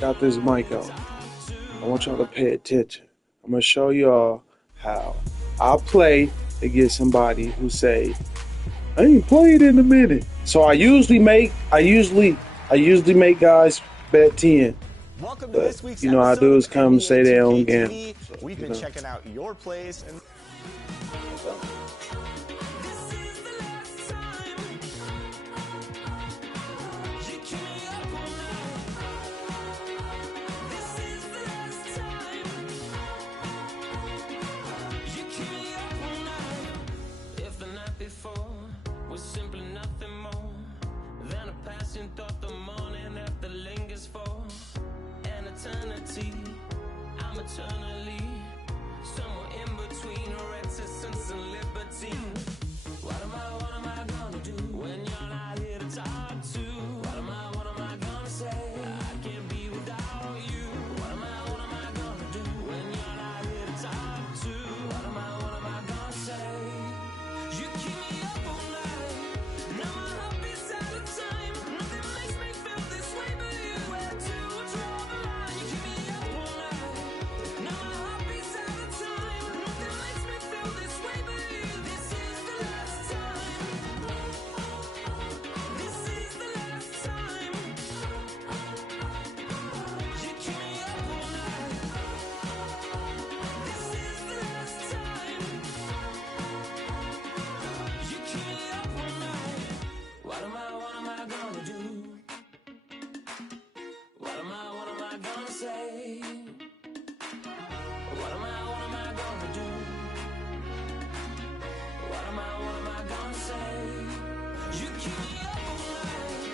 Got this mic on. I want y'all to pay attention. I'm gonna show y'all how I play against somebody who say, I ain't played in a minute. So I usually make guys bet 10. Welcome to this week's All I do is come and say their own game. So, We've been checking out your plays and I'm eternally somewhere in between reticence and liberty. What am I gonna do when you're not here to talk to? What am I gonna say? I can't be without you. What am I gonna do when you're not here to talk to? What am I gonna say? You keep me up all night. Now my heart beats out of time. Nothing makes me feel this way but you. Where to draw the line? You keep me up all night. Now my heart beats out of time. Nothing makes me feel this way but you. This is the last time. This is the last time. You keep me up all night. This is the last time. You keep me up all night. What am I gonna do? What am I gonna say? What am I gonna do? What am I gonna say? You keep me up all night.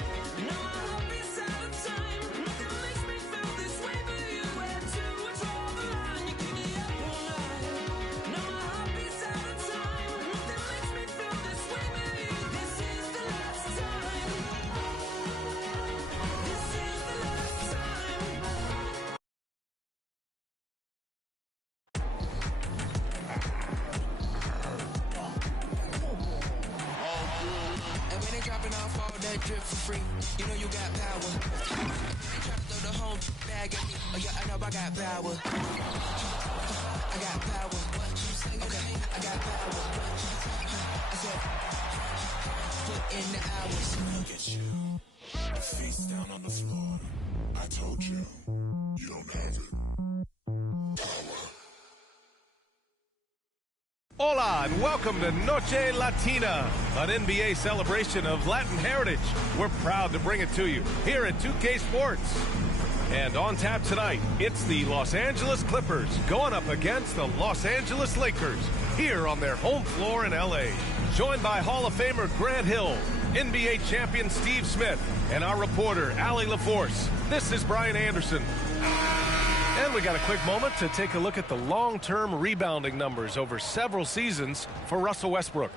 Now my heart beats out of time. Nothing makes me feel this way but you. Where to draw the line? You keep me up all night. Now my heart beats out of time. Nothing makes me feel this way but you. This is the last time. This is the last time. And when they dropping off all that drip for free, you know you got power. They try to throw the whole bag at me. Oh yeah, I know I got power. I got power. Okay, I got power. I said, put in the hours. Look at you. Face down on the floor. I told you, you don't have it. Hola and welcome to Noche Latina, an NBA celebration of Latin heritage. We're proud to bring it to you here at 2K Sports. And on tap tonight, it's the Los Angeles Clippers going up against the Los Angeles Lakers here on their home floor in LA. Joined by Hall of Famer Grant Hill, NBA champion Steve Smith, and our reporter Allie LaForce. This is Brian Anderson. And we got a quick moment to take a look at the long-term rebounding numbers over several seasons for Russell Westbrook.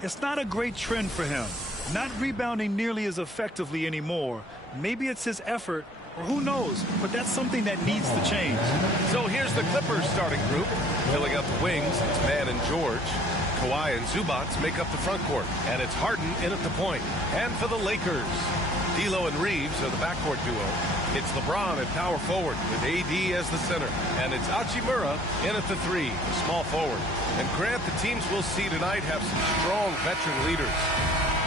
It's not a great trend for him. Not rebounding nearly as effectively anymore. Maybe it's his effort, or who knows, but that's something that needs to change. So here's the Clippers starting group. Filling out the wings, it's Mann and George. Kawhi and Zubac make up the front court, and it's Harden in at the point. And for the Lakers, D'Lo and Reeves are the backcourt duo. It's LeBron at power forward with AD as the center. And it's Hachimura in at the three, the small forward. And Grant, the teams we'll see tonight have some strong veteran leaders.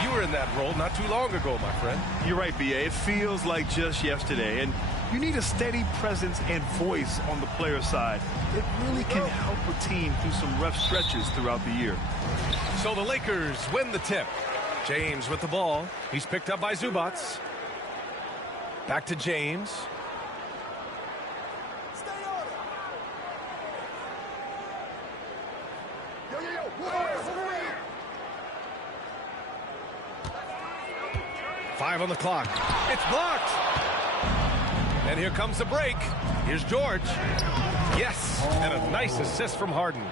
You were in that role not too long ago, my friend. You're right, B.A. It feels like just yesterday. And you need a steady presence and voice on the player side. It really can help a team through some rough stretches throughout the year. So the Lakers win the tip. James with the ball. He's picked up by Zubac. Back to James. Stay on it. Five on the clock. It's blocked. And here comes the break. Here's George. Yes, and a nice assist from Harden.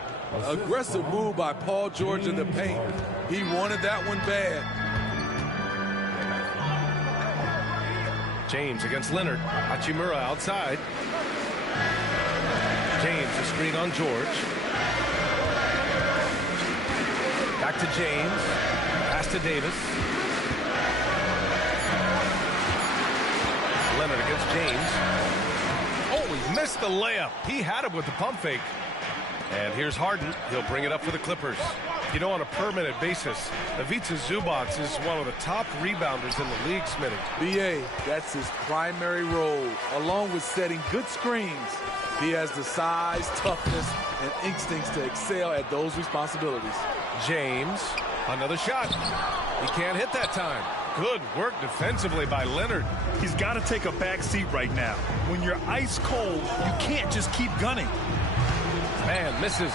Aggressive move by Paul George in the paint. He wanted that one bad. James against Leonard. Hachimura outside. James, a screen on George. Back to James. Pass to Davis. Leonard against James. Missed the layup. He had him with the pump fake. And here's Harden. He'll bring it up for the Clippers. You know, on a per-minute basis, Ivica Zubac is one of the top rebounders in the league, Smitty. BA, that's his primary role, along with setting good screens. He has the size, toughness, and instincts to excel at those responsibilities. James, another shot. He can't hit that time. Good work defensively by Leonard. He's got to take a back seat right now. When you're ice cold, you can't just keep gunning. Man misses.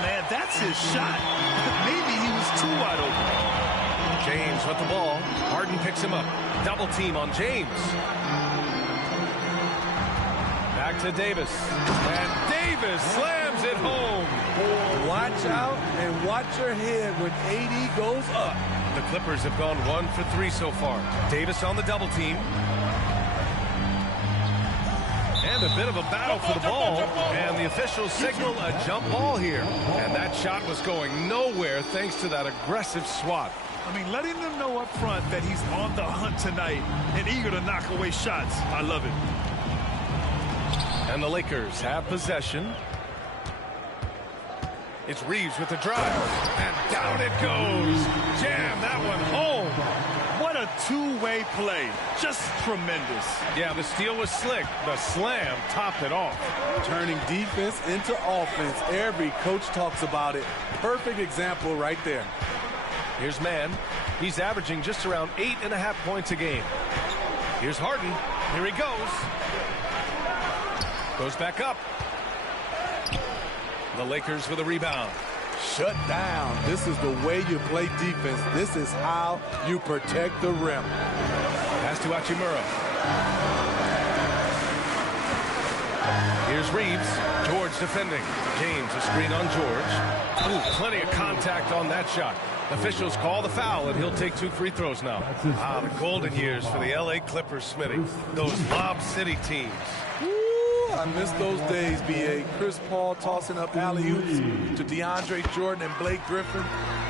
Man, that's his shot. Maybe he was too wide open. James with the ball. Harden picks him up. Double team on James. Back to Davis. And Davis slams it home. Watch out and watch your head when AD goes up. The Clippers have gone 1 for 3 so far. Davis on the double team. And a bit of a battle for the ball. And the officials signal a jump ball here. And that shot was going nowhere thanks to that aggressive swat. I mean, letting them know up front that he's on the hunt tonight and eager to knock away shots. I love it. And the Lakers have possession. It's Reeves with the drive. And down it goes. Jam that one home. What a two-way play. Just tremendous. Yeah, the steal was slick. The slam topped it off. Turning defense into offense. Every coach talks about it. Perfect example right there. Here's Mann. He's averaging just around 8.5 points a game. Here's Harden. Here he goes. Goes back up. The Lakers with a rebound. Shut down. This is the way you play defense. This is how you protect the rim. Pass to Hachimura. Here's Reeves. George defending. James a screen on George. Ooh, plenty of contact on that shot. Officials call the foul, and he'll take 2 free throws now. The golden years for the LA Clippers, Smitty. Those Lob City teams. I miss those days, B.A. Chris Paul tossing up alley-oops to DeAndre Jordan and Blake Griffin.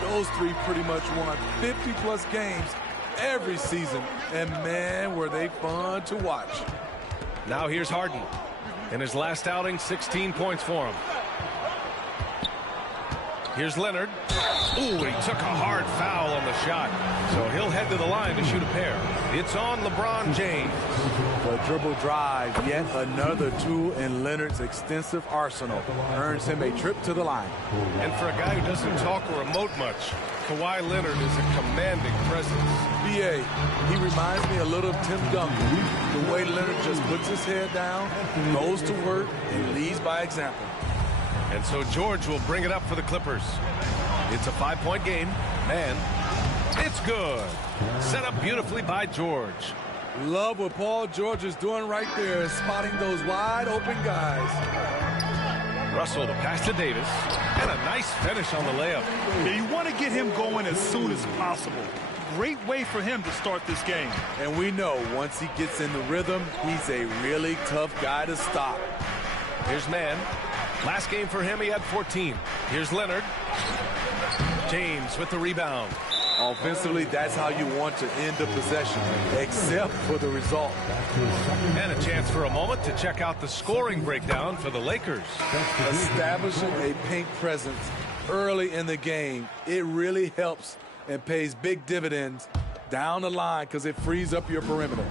Those three pretty much won 50-plus games every season. And, man, were they fun to watch. Now here's Harden. In his last outing, 16 points for him. Here's Leonard. Ooh, he took a hard foul on the shot. So he'll head to the line to shoot a pair. It's on LeBron James. The dribble drive, yet another tool in Leonard's extensive arsenal, earns him a trip to the line. And for a guy who doesn't talk or emote much, Kawhi Leonard is a commanding presence. B.A., he reminds me a little of Tim Duncan. The way Leonard just puts his head down, goes to work, and leads by example. And so George will bring it up for the Clippers. It's a 5-point game, and it's good. Set up beautifully by George. Love what Paul George is doing right there, spotting those wide open guys. Russell the pass to Davis, and a nice finish on the layup. Yeah, you want to get him going as soon as possible. Great way for him to start this game. And we know once he gets in the rhythm, he's a really tough guy to stop. Here's Mann. Last game for him, he had 14. Here's Leonard. James with the rebound. Offensively, that's how you want to end the possession, except for the result. And a chance for a moment to check out the scoring breakdown for the Lakers. Establishing a paint presence early in the game, it really helps and pays big dividends down the line because it frees up your perimeter.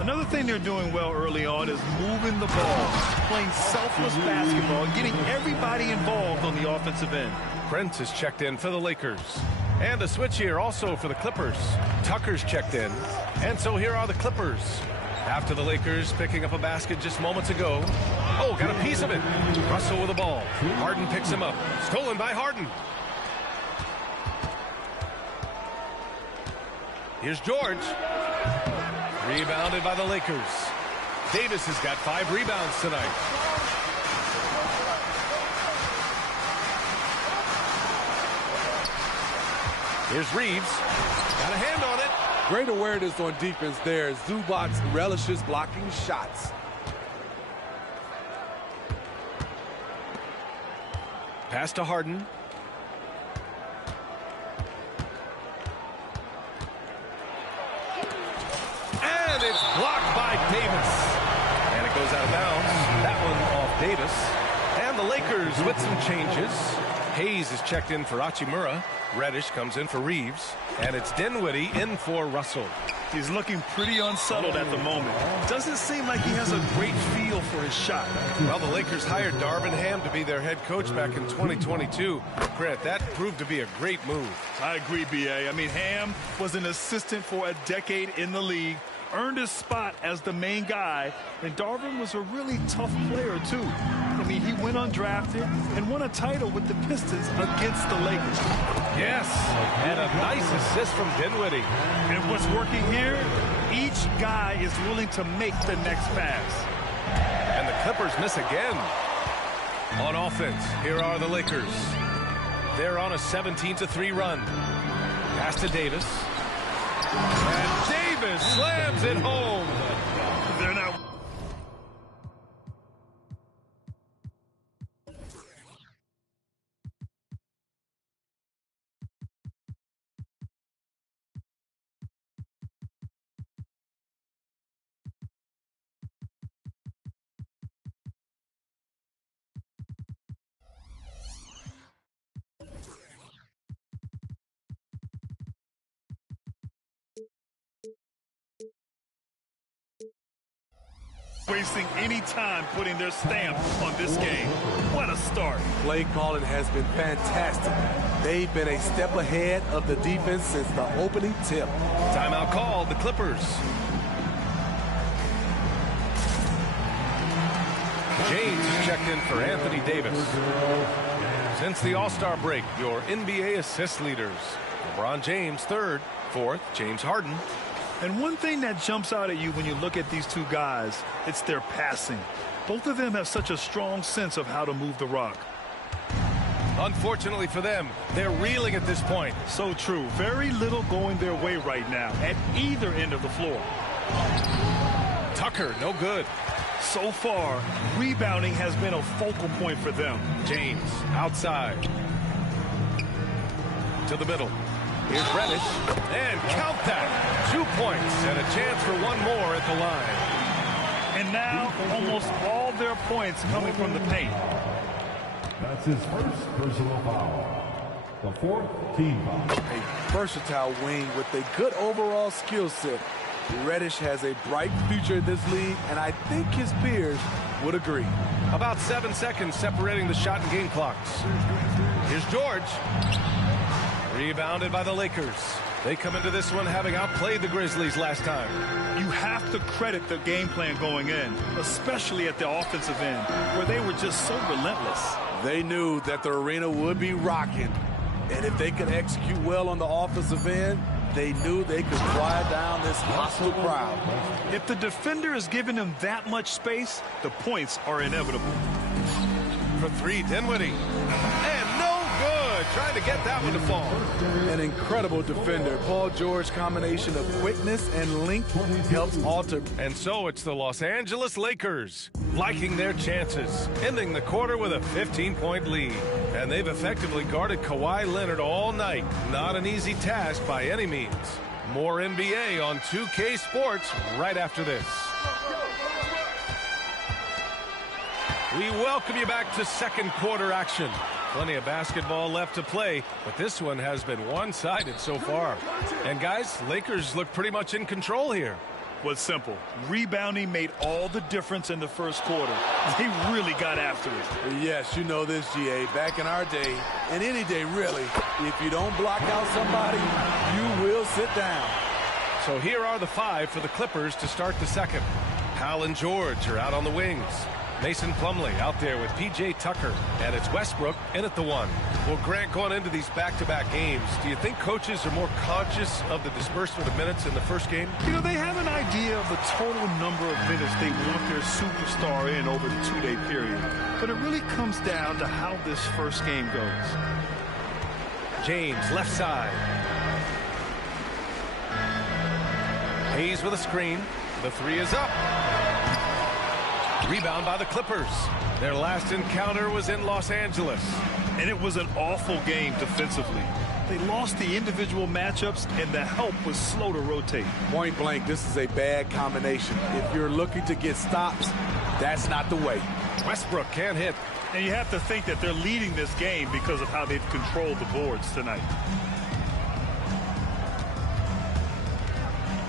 Another thing they're doing well early on is moving the ball, playing selfless basketball, and getting everybody involved on the offensive end. Prince is checked in for the Lakers. And a switch here also for the Clippers. Tucker's checked in. And so here are the Clippers. After the Lakers picking up a basket just moments ago. Oh, got a piece of it. Russell with the ball. Harden picks him up. Stolen by Harden. Here's George. Rebounded by the Lakers. Davis has got 5 rebounds tonight. Here's Reeves. Got a hand on it. Great awareness on defense there. Zubac relishes blocking shots. Pass to Harden. And it's blocked by Davis. And it goes out of bounds. That one off Davis. And the Lakers with some changes. Hayes is checked in for Hachimura. Reddish comes in for Reeves. And it's Dinwiddie in for Russell. He's looking pretty unsettled at the moment. Doesn't seem like he has a great feel for his shot. Well, the Lakers hired Darvin Ham to be their head coach back in 2022. Grant, that proved to be a great move. I agree, B.A. I mean, Ham was an assistant for a decade in the league, earned his spot as the main guy, and Darvin was a really tough player, too. I mean, he went undrafted and won a title with the Pistons against the Lakers. Yes, and a nice assist from Dinwiddie. And what's working here, each guy is willing to make the next pass. And the Clippers miss again. On offense, here are the Lakers. They're on a 17-3 run. Pass to Davis. And Davis slams it home. They're not. Wasting any time putting their stamp on this game. What a start. Play calling has been fantastic. They've been a step ahead of the defense since the opening tip. Timeout called, the Clippers. James is checked in for Anthony Davis. Since the All-Star break, your NBA assist leaders. LeBron James, third. Fourth, James Harden. And one thing that jumps out at you when you look at these two guys, it's their passing. Both of them have such a strong sense of how to move the rock. Unfortunately for them, they're reeling at this point. So true. Very little going their way right now at either end of the floor. Tucker, no good. So far, rebounding has been a focal point for them. James, outside. To the middle. Here's Reddish. And count that. 2 points and a chance for one more at the line. And now, almost all their points coming from the paint. That's his first personal foul. The fourth team foul. A versatile wing with a good overall skill set. Reddish has a bright future in this league, and I think his peers would agree. About 7 seconds separating the shot and game clocks. Here's George. Rebounded by the Lakers. They come into this one having outplayed the Grizzlies last time. You have to credit the game plan going in, especially at the offensive end, where they were just so relentless. They knew that the arena would be rocking, and if they could execute well on the offensive end, they knew they could quiet down this hostile crowd. If the defender is giving them that much space, the points are inevitable. For three, Dinwiddie. And no good. Trying to get that one to fall. An incredible defender. Paul George combination of quickness and length helps alter. And so it's the Los Angeles Lakers liking their chances, ending the quarter with a 15-point lead. And they've effectively guarded Kawhi Leonard all night. Not an easy task by any means. More NBA on 2K Sports right after this. We welcome you back to second quarter action. Plenty of basketball left to play, but this one has been one-sided so far. And guys, Lakers look pretty much in control here. Was simple. Rebounding made all the difference in the first quarter. They really got after it. Yes, you know this, GA. Back in our day, and any day really, if you don't block out somebody, you will sit down. So here are the five for the Clippers to start the second. Hal and George are out on the wings. Mason Plumlee out there with P.J. Tucker, and it's Westbrook in at the one. Well, Grant, going into these back-to-back games, do you think coaches are more conscious of the disbursement of minutes in the first game? You know, they have an idea of the total number of minutes they want their superstar in over the two-day period. But it really comes down to how this first game goes. James, left side. Hayes with a screen. The three is up. Rebound by the Clippers. Their last encounter was in Los Angeles. And it was an awful game defensively. They lost the individual matchups, and the help was slow to rotate. Point blank, this is a bad combination. If you're looking to get stops, That's not the way. Westbrook can't hit. And you have to think that they're leading this game because of how they've controlled the boards tonight.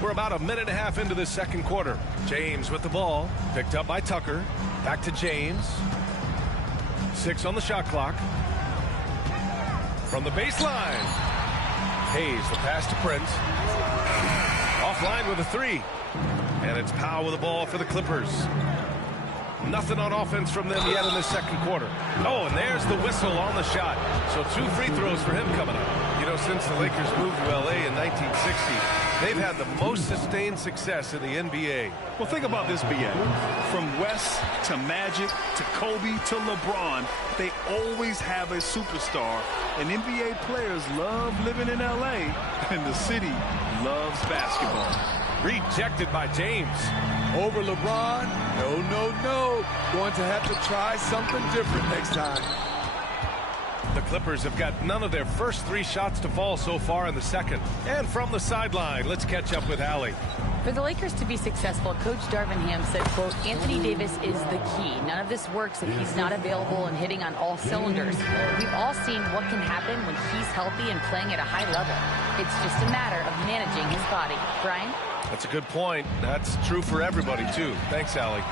We're about a minute and a half into this second quarter. James with the ball, picked up by Tucker. Back to James. 6 on the shot clock. From the baseline. Hayes, the pass to Prince. Offline with a 3. And it's Powell with the ball for the Clippers. Nothing on offense from them yet in this second quarter. Oh, and there's the whistle on the shot. So 2 free throws for him coming up. You know, since the Lakers moved to L.A. in 1960, they've had the most sustained success in the NBA. Well, think about this, BA. From West to Magic to Kobe to LeBron, they always have a superstar. And NBA players love living in L.A., and the city loves basketball. Rejected by James. Over LeBron? No, no, no. Going to have to try something different next time. The Clippers have got none of their first 3 shots to fall so far in the second. And from the sideline, let's catch up with Allie. For the Lakers to be successful, Coach Darvin Ham said, quote, Anthony Davis is the key. None of this works if he's not available and hitting on all cylinders. We've all seen what can happen when he's healthy and playing at a high level. It's just a matter of managing his body. Brian? That's a good point. That's true for everybody, too. Thanks, Allie.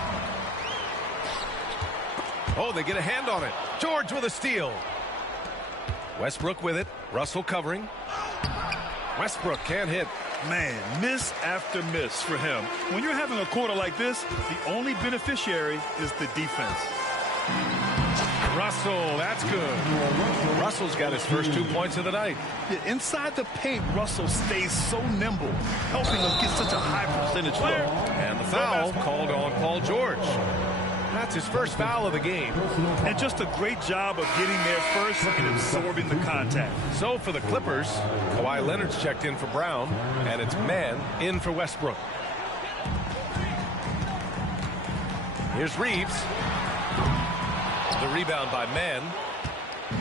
Oh, they get a hand on it. George with a steal. Westbrook with it. Russell covering. Westbrook can't hit. Man, miss after miss for him. When you're having a quarter like this, the only beneficiary is the defense. Russell, that's good. Russell's got his first 2 points of the night. Yeah, inside the paint, Russell stays so nimble, helping him get such a high percentage look. And the foul called on Paul George. That's his first foul of the game. And just a great job of getting there first and absorbing the contact. So for the Clippers, Kawhi Leonard's checked in for Brown, and it's man in for Westbrook. Here's Reeves. The rebound by Mann.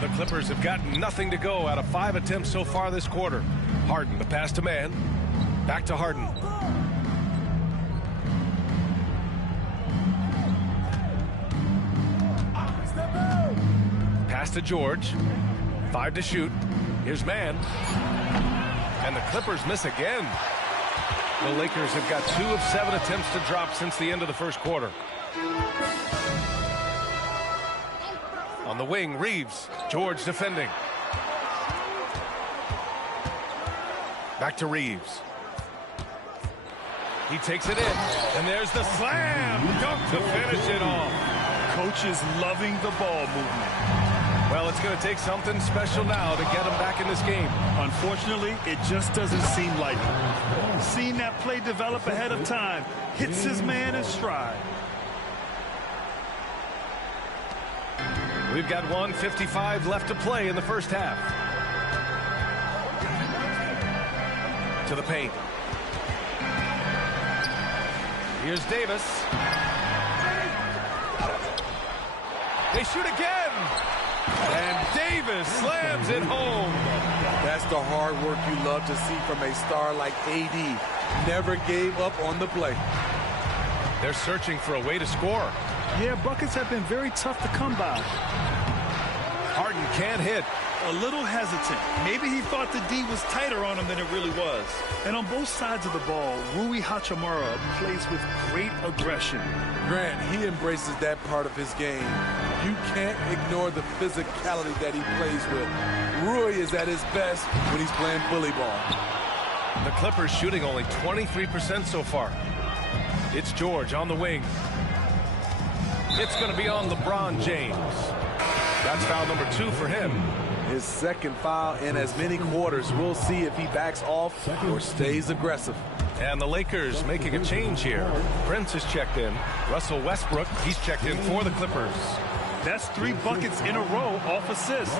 The Clippers have gotten nothing to go out of 5 attempts so far this quarter. Harden, the pass to Mann. Back to Harden. Pass to George. 5 to shoot. Here's Mann. And the Clippers miss again. The Lakers have got 2 of 7 attempts to drop since the end of the first quarter. On the wing, Reeves. George defending. Back to Reeves. He takes it in. And there's the slam. Dunk to finish it off. Coach is loving the ball movement. Well, it's going to take something special now to get him back in this game. Unfortunately, it just doesn't seem like it. Seeing that play develop ahead of time, hits his man in stride. We've got 1:55 left to play in the first half. To the paint. Here's Davis. They shoot again. And Davis slams it home. That's the hard work you love to see from a star like AD. Never gave up on the play. They're searching for a way to score. Yeah, buckets have been very tough to come by. Harden can't hit. A little hesitant. Maybe he thought the D was tighter on him than it really was. And on both sides of the ball, Rui Hachimura plays with great aggression. Grant, he embraces that part of his game. You can't ignore the physicality that he plays with. Rui is at his best when he's playing bully ball. The Clippers shooting only 23% so far. It's George on the wing. It's going to be on LeBron James. That's foul number 2 for him. His second foul in as many quarters. We'll see if he backs off or stays aggressive. And the Lakers making a change here. Prince is checked in. Russell Westbrook, he's checked in for the Clippers. That's 3 buckets in a row off assist.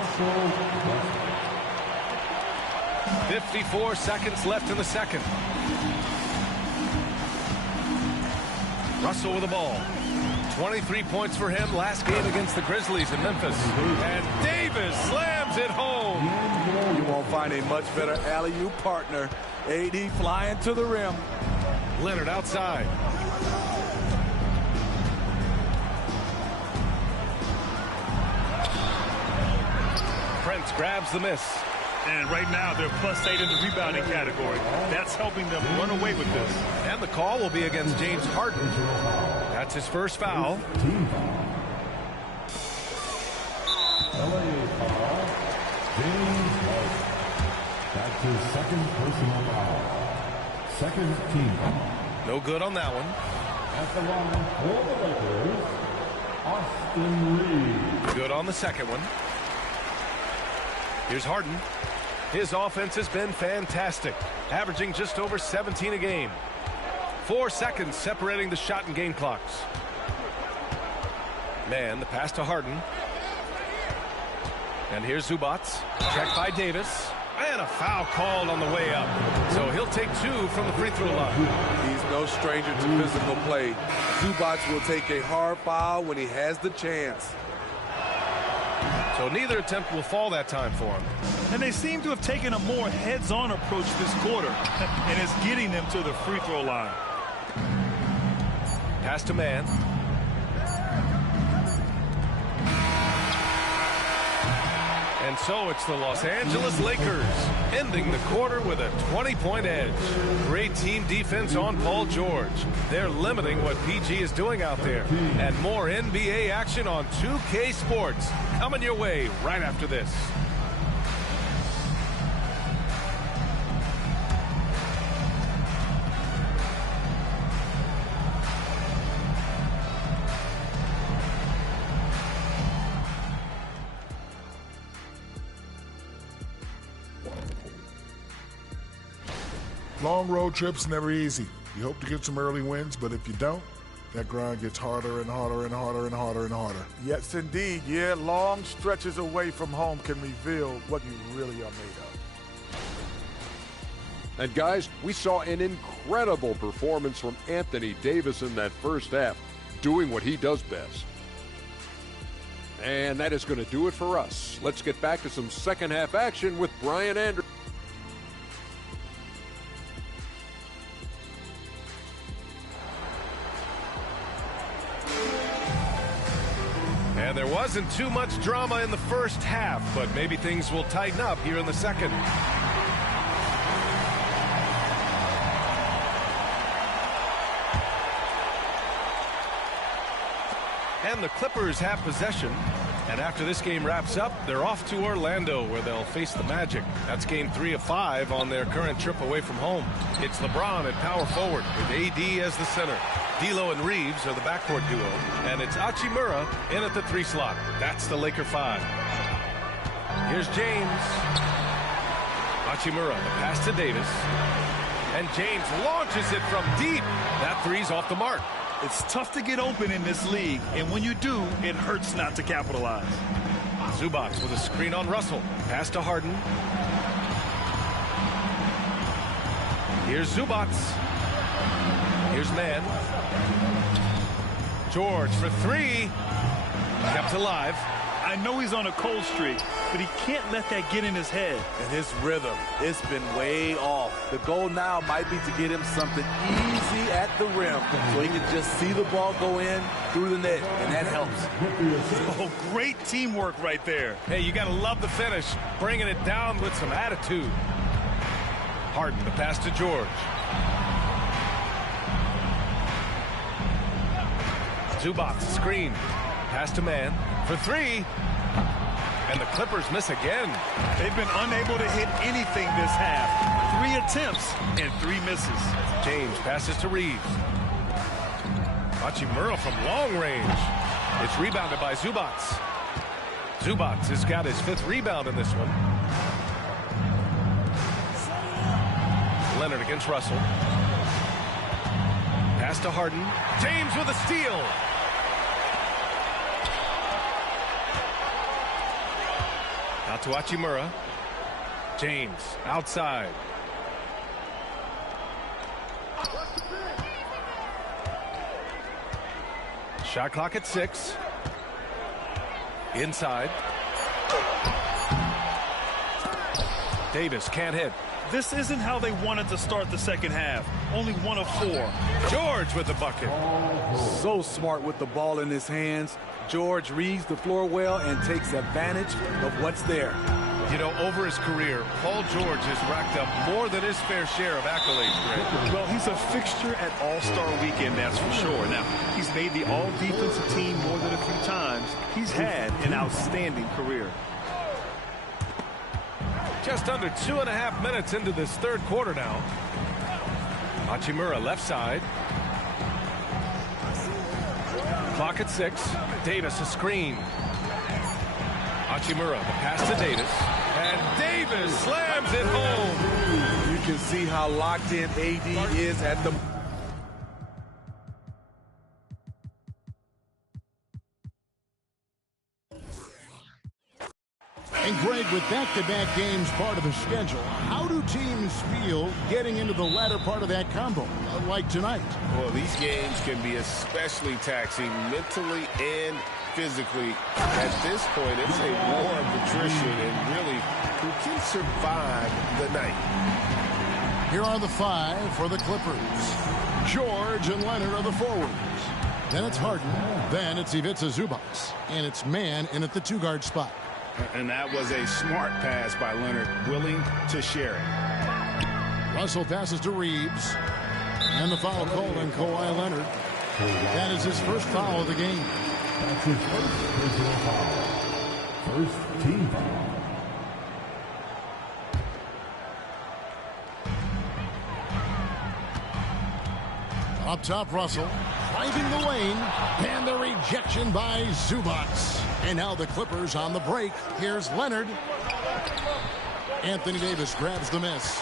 54 seconds left in the second. Russell with the ball. 23 points for him last game against the Grizzlies in Memphis. And Davis slams it home. You won't find a much better alley-oop partner. AD flying to the rim. Leonard outside. Bates grabs the miss. And right now, they're +8 in the rebounding category. That's helping them run away with this. And the call will be against James Harden. That's his first foul. Team foul. LA foul. James Harden. That's his second personal foul. Second team foul. No good on that one. At the line for the Lakers, Austin Reeves. Good on the second one. Here's Harden. His offense has been fantastic, averaging just over 17 a game. 4 seconds separating the shot and game clocks. Man, the pass to Harden. And here's Zubac, checked by Davis. And a foul called on the way up. So he'll take 2 from the free throw line. He's no stranger to physical play. Zubac will take a hard foul when he has the chance. So neither attempt will fall that time for him. And they seem to have taken a more heads-on approach this quarter. And it's getting them to the free throw line. Pass to man. And so it's the Los Angeles Lakers ending the quarter with a 20-point edge. Great team defense on Paul George. They're limiting what PG is doing out there. And more NBA action on 2K Sports coming your way right after this. Long road trips never easy. You hope to get some early wins, but if you don't, that grind gets harder and harder and harder and harder and harder. Yes, indeed. Yeah, long stretches away from home can reveal what you really are made of. And guys, we saw an incredible performance from Anthony Davis in that first half, doing what he does best. And that is going to do it for us. Let's get back to some second half action with Brian Anderson. And there wasn't too much drama in the first half, but maybe things will tighten up here in the second. And the Clippers have possession. And after this game wraps up, they're off to Orlando, where they'll face the Magic. That's game 3 of 5 on their current trip away from home. It's LeBron at power forward with AD as the center. D'Lo and Reeves are the backcourt duo, and it's Hachimura in at the 3 slot. That's the Laker 5. Here's James. Hachimura, the pass to Davis. And James launches it from deep. That 3's off the mark. It's tough to get open in this league, and when you do, it hurts not to capitalize. Zubac with a screen on Russell. Pass to Harden. Here's Zubac. Here's man. George for 3. Kept alive. I know he's on a cold streak, but he can't let that get in his head. And his rhythm, it's been way off. The goal now might be to get him something easy at the rim so he can just see the ball go in through the net, and that helps. Oh, great teamwork right there. Hey, you got to love the finish, bringing it down with some attitude. Harden, the pass to George. Zubac, screen. Pass to man for 3. And the Clippers miss again. They've been unable to hit anything this half. 3 attempts and 3 misses. James passes to Reeves. Hachimura from long range. It's rebounded by Zubac. Zubac has got his 5th rebound in this one. Leonard against Russell. Pass to Harden. James with a steal. Out to Hachimura. James outside. Shot clock at 6. Inside. Davis can't hit. This isn't how they wanted to start the second half. Only 1 of 4. George with the bucket. So smart with the ball in his hands. George reads the floor well and takes advantage of what's there. You know, over his career, Paul George has racked up more than his fair share of accolades, Greg. Well, he's a fixture at All-Star Weekend, that's for sure. Now, he's made the All-Defensive team more than a few times. He's had an outstanding career. Just under 2.5 minutes into this third quarter now. Hachimura left side. Clock at 6. Davis a screen. Hachimura, the pass to Davis. And Davis slams it home. You can see how locked in AD is at the... And Greg, with back-to-back games part of the schedule, how do teams feel getting into the latter part of that combo, like tonight? Well, these games can be especially taxing mentally and physically. At this point, it's a war of attrition and really who can survive the night. Here are the 5 for the Clippers. George and Leonard are the forwards. Then it's Harden. Then it's Ivica Zubac. And it's man in at the 2-guard spot. And that was a smart pass by Leonard, willing to share it. Russell passes to Reeves. And the foul called on Kawhi Leonard. That is his first foul of the game. That's his first personal foul. First team foul. Up top, Russell. Driving the lane. And the rejection by Zubac. And now the Clippers on the break. Here's Leonard. Anthony Davis grabs the miss.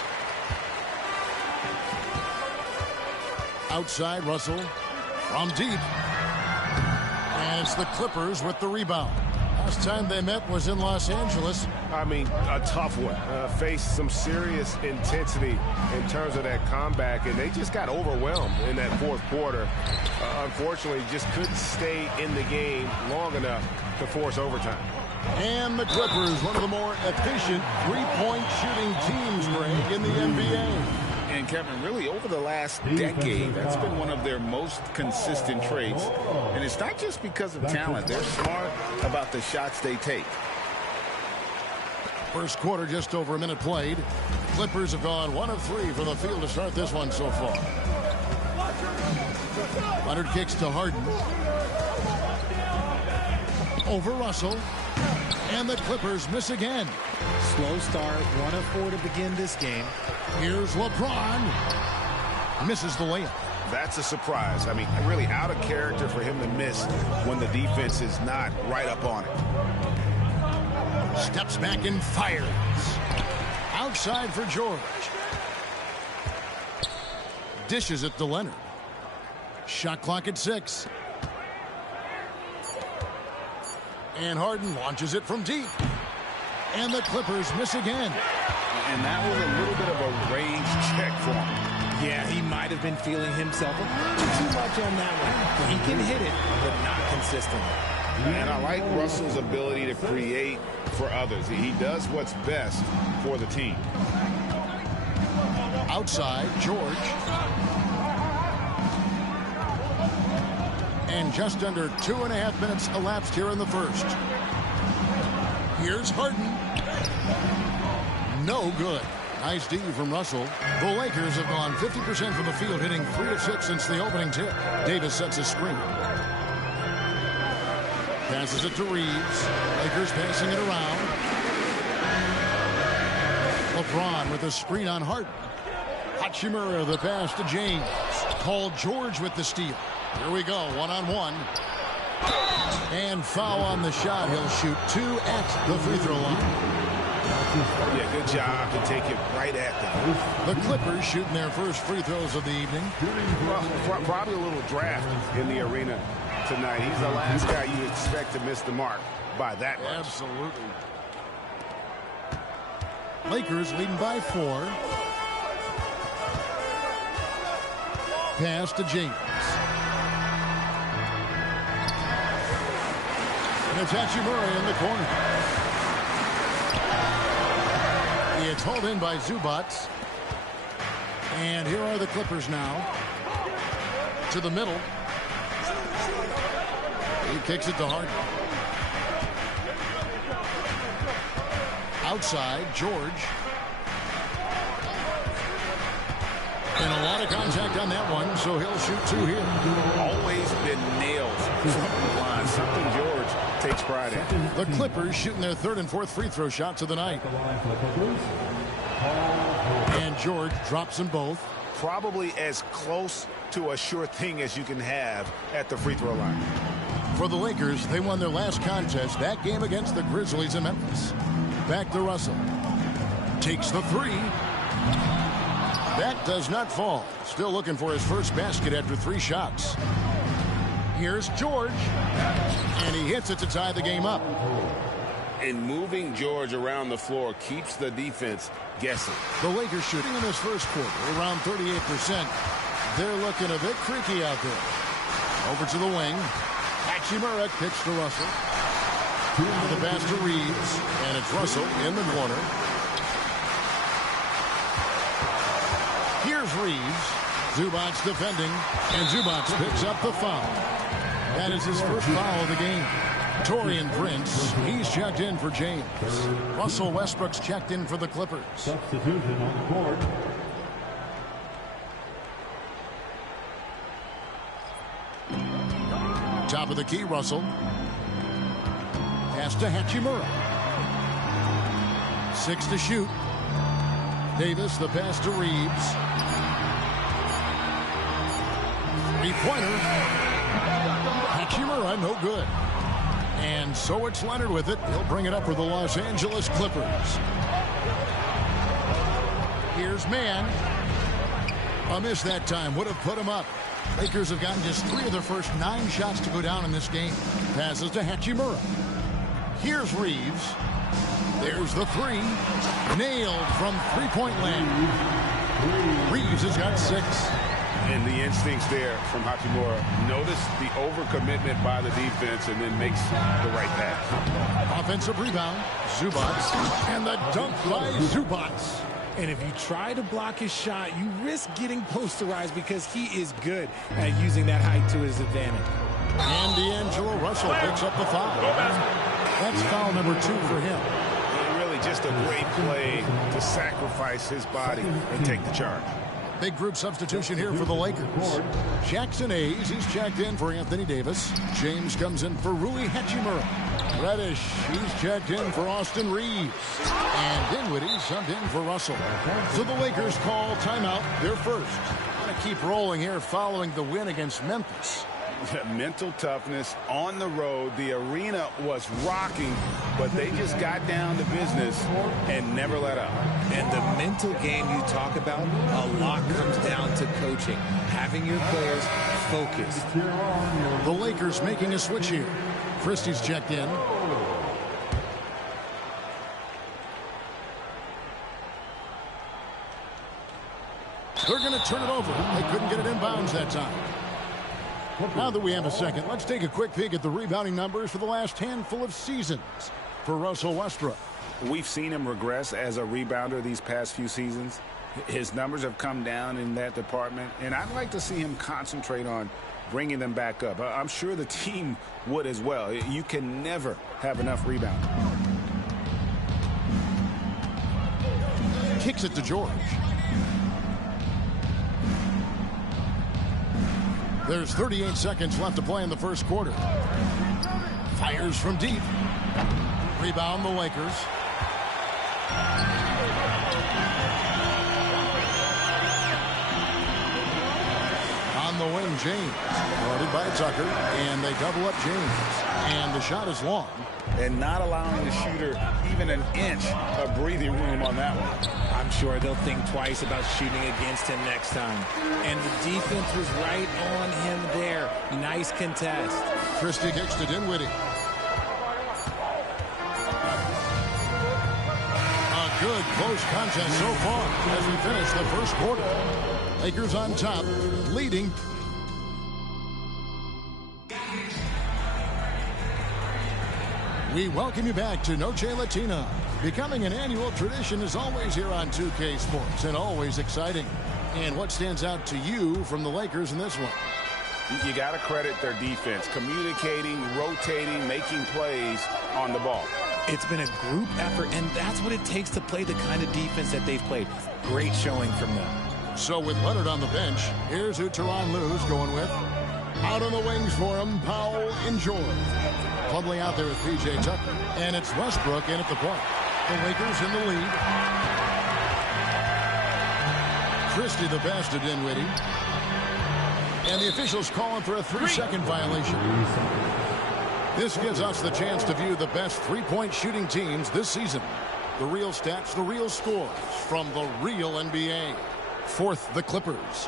Outside, Russell. From deep. And it's the Clippers with the rebound. Last time they met was in Los Angeles. I mean, a tough one. Faced some serious intensity in terms of that comeback, and they just got overwhelmed in that fourth quarter. Unfortunately, just couldn't stay in the game long enough to force overtime. And the Clippers, one of the more efficient three-point shooting teams, Greg, in the NBA. And Kevin, really over the last decade, that's been one of their most consistent traits. And it's not just because of talent. They're smart about the shots they take. First quarter, just over a minute played. Clippers have gone 1 of 3 from the field to start this one so far. Leonard kicks to Harden. Over Russell. And the Clippers miss again. Slow start, 1 of 4 to begin this game. Here's LeBron. Misses the layup. That's a surprise. I mean, really out of character for him to miss when the defense is not right up on it. Steps back and fires. Outside for George. Dishes it to Leonard. Shot clock at 6. And Harden launches it from deep. And the Clippers miss again. And that was a little bit of a range check for him. Yeah, he might have been feeling himself a little too much on that one. He can hit it, but not consistently. And I like Russell's ability to create for others. He does what's best for the team. Outside, George. And just under 2.5 minutes elapsed here in the first. Here's Harden. No good. Nice D from Russell. The Lakers have gone 50% from the field, hitting 3 of 6 since the opening tip. Davis sets a screen. Passes it to Reeves. Lakers passing it around. LeBron with a screen on Harden. Hachimura the pass to James. Paul George with the steal. Here we go, 1-on-1. And foul on the shot. He'll shoot 2 at the free throw line. Yeah, good job to take it right at them. The Clippers shooting their first free throws of the evening. Well, probably a little draft in the arena tonight. He's the last guy you expect to miss the mark by that much. Absolutely. Lakers leading by 4. Pass to James. And it's Hachimura in the corner. It's hauled in by Zubac. And here are the Clippers now. To the middle. He kicks it to Harden. Outside, George. And a lot of contact on that one, so he'll shoot 2 here. Always been nails from the line. Something George takes pride in. The Clippers shooting their 3rd and 4th free throw shots of the night. And George drops them both. Probably as close to a sure thing as you can have at the free throw line. For the Lakers, they won their last contest, that game against the Grizzlies in Memphis. Back to Russell. Takes the 3. That does not fall. Still looking for his first basket after 3 shots. Here's George. And he hits it to tie the game up. And moving George around the floor keeps the defense guessing. The Lakers shooting in this first quarter around 38%. They're looking a bit creaky out there. Over to the wing. Hachimura kicks to Russell. The pass to Reeves. And it's Russell in the corner. Here's Reeves. Zubac defending. And Zubac picks up the foul. That is his first foul of the game. Taurean Prince, he's checked in for James. Russell Westbrook's checked in for the Clippers. Substitution on the court. Top of the key, Russell. Pass to Hachimura. 6 to shoot. Davis, the pass to Reeves. 3-pointer. Hachimura, no good. And so it's Leonard with it. He'll bring it up for the Los Angeles Clippers. Here's Mann. A miss that time. Would have put him up. Lakers have gotten just 3 of their first 9 shots to go down in this game. Passes to Hachimura. Here's Reeves. There's the 3. Nailed from 3-point land. Reeves has got 6. And the instincts there from Hachimura. Notice the overcommitment by the defense and then makes the right pass. Offensive rebound. Zubac. And the dunk by Zubac. And if you try to block his shot, you risk getting posterized because he is good at using that height to his advantage. And D'Angelo Russell picks up the foul. That's foul number 2 for him. Really just a great play to sacrifice his body and take the charge. Big group substitution here for the Lakers. Jackson Hayes, he's checked in for Anthony Davis. James comes in for Rui Hachimura. Reddish, he's checked in for Austin Reeves. And Dinwiddie subbed in for Russell. So the Lakers call timeout, their first. Going to keep rolling here following the win against Memphis. Mental toughness on the road. The arena was rocking, but they just got down to business and never let up. And the mental game you talk about, a lot comes down to coaching, having your players focused. The Lakers making a switch here. Christie's checked in. They're going to turn it over. They couldn't get it inbounds that time. Now that we have a second, let's take a quick peek at the rebounding numbers for the last handful of seasons for Russell Westbrook. We've seen him regress as a rebounder these past few seasons. His numbers have come down in that department, and I'd like to see him concentrate on bringing them back up. I'm sure the team would as well. You can never have enough rebounding. Kicks it to George. There's 38 seconds left to play in the first quarter. Fires from deep. Rebound the Lakers. On the wing, James. Guarded by Tucker, and they double up James. And the shot is long. And not allowing the shooter even an inch of breathing room on that one. I'm sure they'll think twice about shooting against him next time. And the defense was right on him there. Nice contest. Christie kicks to Dinwiddie. A good close contest so far as we finish the first quarter. Lakers on top, leading. We welcome you back to Noche Latina. Becoming an annual tradition is always here on 2K Sports and always exciting. And what stands out to you from the Lakers in this one? You got to credit their defense, communicating, rotating, making plays on the ball. It's been a group effort, and that's what it takes to play the kind of defense that they've played. Great showing from them. So with Leonard on the bench, here's who Teron Lue's going with. Out on the wings for him, Powell and George. Plumlee out there with P.J. Tucker. And it's Westbrook in at the point. The Lakers in the lead. Christie the pass to Dinwiddie. And the officials calling for a 3-second violation. This gives us the chance to view the best three-point shooting teams this season. The real stats, the real scores from the real NBA. Fourth, the Clippers.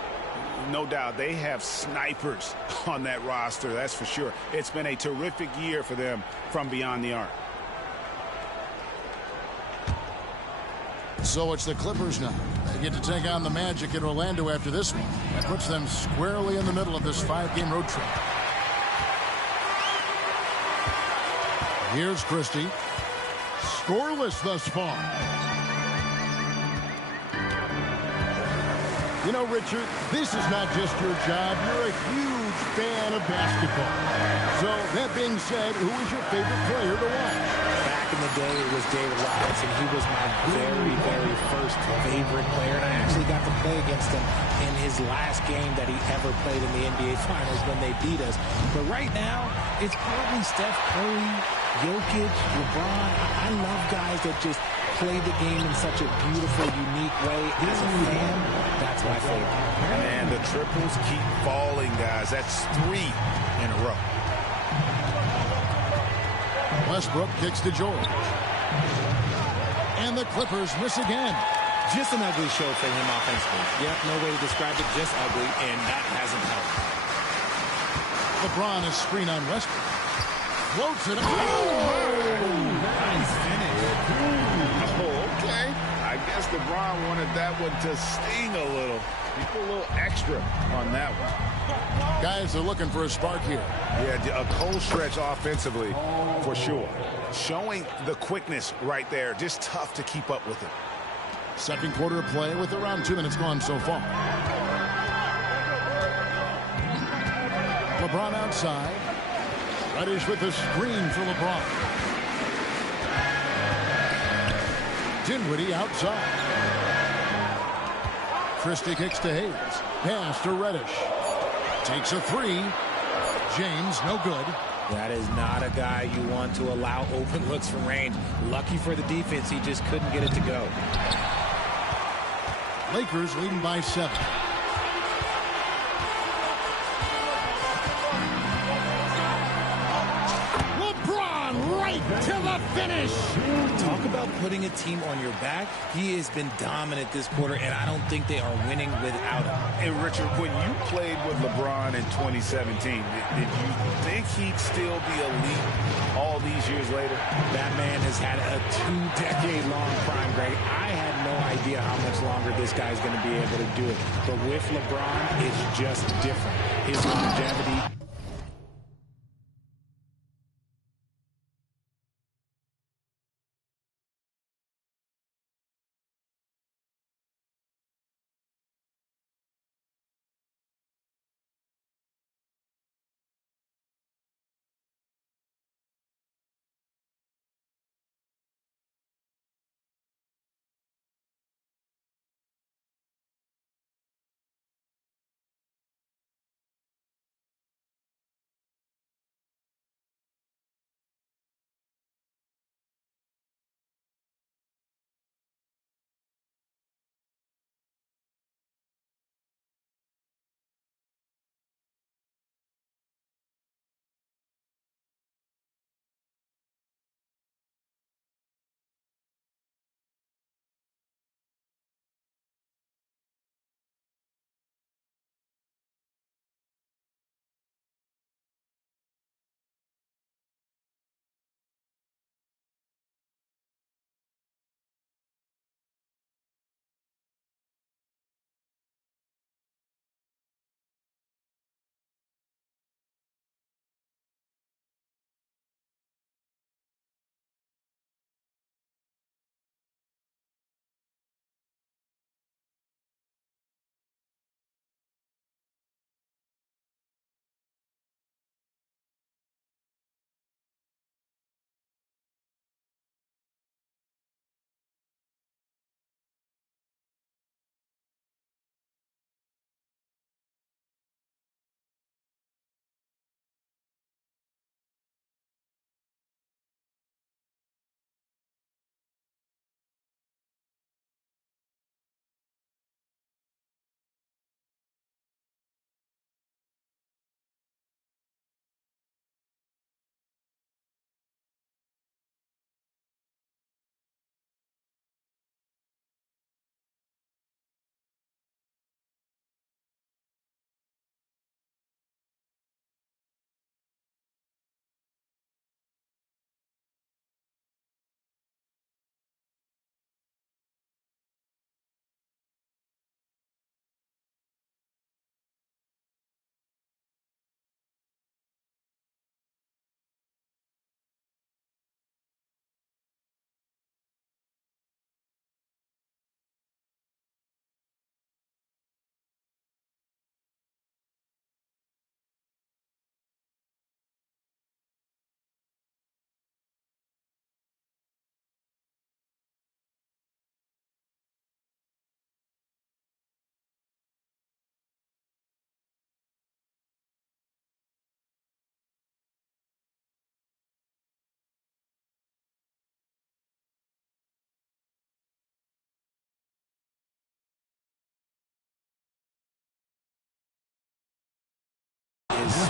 No doubt they have snipers on that roster, that's for sure. It's been a terrific year for them from beyond the arc. So it's the Clippers now. They get to take on the Magic in Orlando after this one. That puts them squarely in the middle of this 5-game road trip. Here's Christie. Scoreless thus far. You know, Richard, this is not just your job. You're a huge fan of basketball. So, that being said, who is your favorite player to watch? Back in the day, it was David Robinson. He was my very, very first favorite player, and I actually got to play against him in his last game that he ever played in the NBA Finals when they beat us. But right now, it's probably Steph Curry, Jokic, LeBron. I love guys that just play the game in such a beautiful, unique way. As a fan, that's my favorite. And the triples keep falling, guys. That's 3 in a row. Westbrook kicks to George. And the Clippers miss again. Just an ugly show for him offensively. Yep, no way to describe it, just ugly, and that hasn't helped. LeBron is screen on Westbrook. Floats it. Nice finish. Oh, okay. I guess LeBron wanted that one to sting a little. He put a little extra on that one. Guys are looking for a spark here. Yeah, a cold stretch offensively, for sure. Showing the quickness right there. Just tough to keep up with it. Second quarter of play with around 2 minutes gone so far. LeBron outside. Reddish with the screen for LeBron. Dinwiddie outside. Christie kicks to Hayes. Pass to Reddish. Takes a 3. James, no good. That is not a guy you want to allow open looks from range. Lucky for the defense, he just couldn't get it to go. Lakers leading by 7. LeBron right to the finish. Talk about putting a team on your back. He has been dominant this quarter, and I don't think they are winning without him. And Richard, when you played with LeBron in 2017, did you think he'd still be elite all these years later? That man has had a 2-decade-long prime grade. I had no idea how much longer this guy's going to be able to do it. But with LeBron, it's just different. His longevity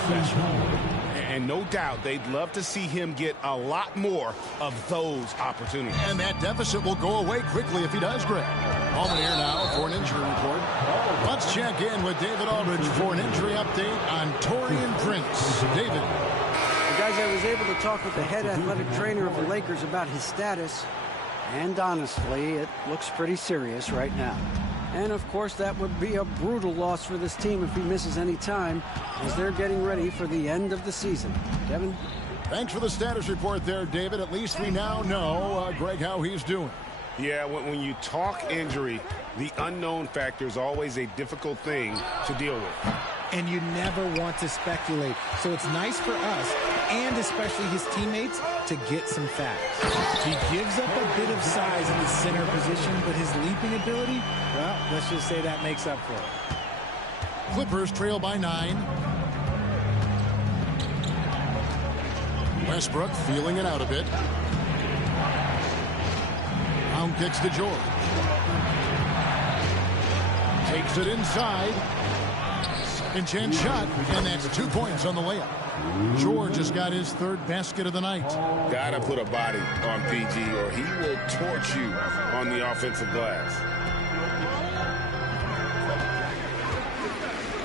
special. And no doubt they'd love to see him get a lot more of those opportunities. And that deficit will go away quickly if he does, Greg. Moment here now for an injury report. Let's check in with David Aldridge for an injury update on Taurean Prince. David. Guys, I was able to talk with the head athletic trainer of the Lakers about his status. And honestly, it looks pretty serious right now. And of course, that would be a brutal loss for this team if he misses any time as they're getting ready for the end of the season. Kevin? Thanks for the status report there, David. At least we now know, Greg, how he's doing. Yeah, when you talk injury, the unknown factor is always a difficult thing to deal with. And you never want to speculate. So it's nice for us, and especially his teammates, to get some facts. He gives up a bit of size in the center position, but his leaping ability, well, let's just say that makes up for it. Clippers trail by 9. Westbrook feeling it out a bit. Pound kicks to George. Takes it inside. Second chance shot, and that's 2 points on the layup. George has got his third basket of the night. Gotta put a body on PG or he will torch you on the offensive glass.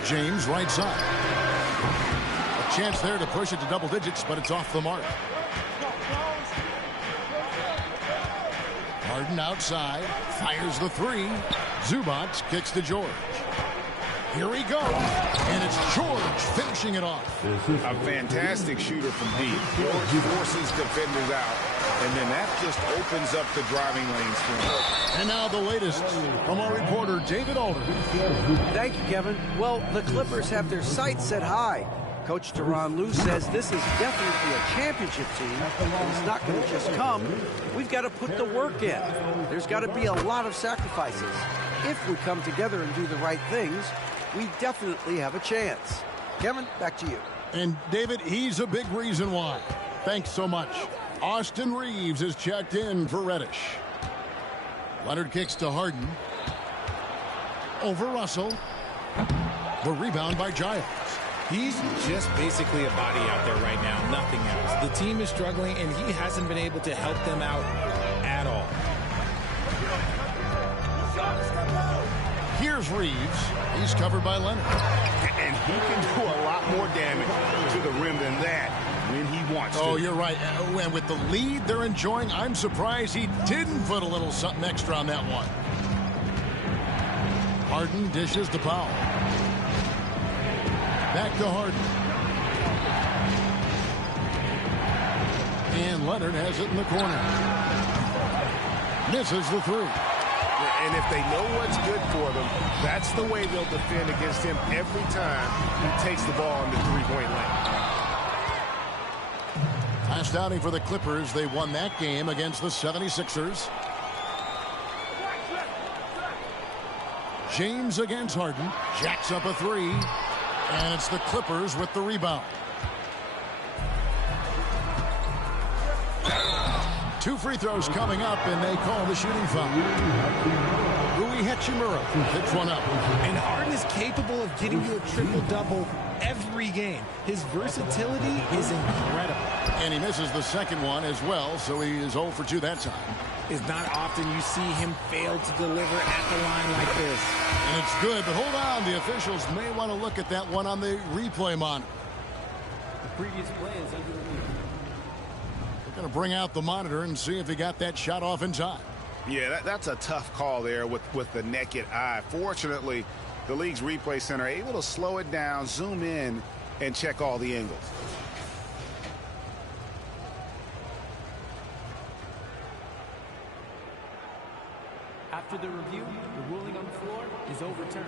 James right side. A chance there to push it to double digits, but it's off the mark. Harden outside, fires the three. Zubac kicks to George. Here he goes, and it's George finishing it off. A fantastic shooter from deep. George forces defenders out, and then that just opens up the driving lanes for him. And now the latest from our reporter, David Aldridge. Thank you, Kevin. Well, the Clippers have their sights set high. Coach Tyronn Lue says this is definitely a championship team. It's not going to just come. We've got to put the work in. There's got to be a lot of sacrifices. If we come together and do the right things, we definitely have a chance. Kevin, back to you. And David, he's a big reason why. Thanks so much. Austin Reeves is checked in for Reddish. Leonard kicks to Harden. Over Russell. The rebound by Giles. He's just basically a body out there right now, nothing else. The team is struggling, and he hasn't been able to help them out at all. Here's Reeves. He's covered by Leonard. And he can do a lot more damage to the rim than that when he wants to. Oh, you're right. And with the lead they're enjoying, I'm surprised he didn't put a little something extra on that one. Harden dishes to Powell. Back to Harden. And Leonard has it in the corner. Misses the three. And if they know what's good for them, that's the way they'll defend against him every time he takes the ball in the three-point line. Last outing for the Clippers, they won that game against the 76ers. James against Harden. Jacks up a three. And it's the Clippers with the rebound. 2 free throws coming up, and they call the shooting foul. Rui Hachimura picks one up. And Harden is capable of getting you a triple-double every game. His versatility is incredible. And he misses the second one as well, so he is 0 for 2 that time. It's not often you see him fail to deliver at the line like this. And it's good, but hold on. The officials may want to look at that one on the replay monitor. The previous play is under review. We're going to bring out the monitor and see if he got that shot off in time. Yeah, that's a tough call there with the naked eye. Fortunately, the league's replay center able to slow it down, zoom in, and check all the angles. After the review, the ruling on the floor is overturned.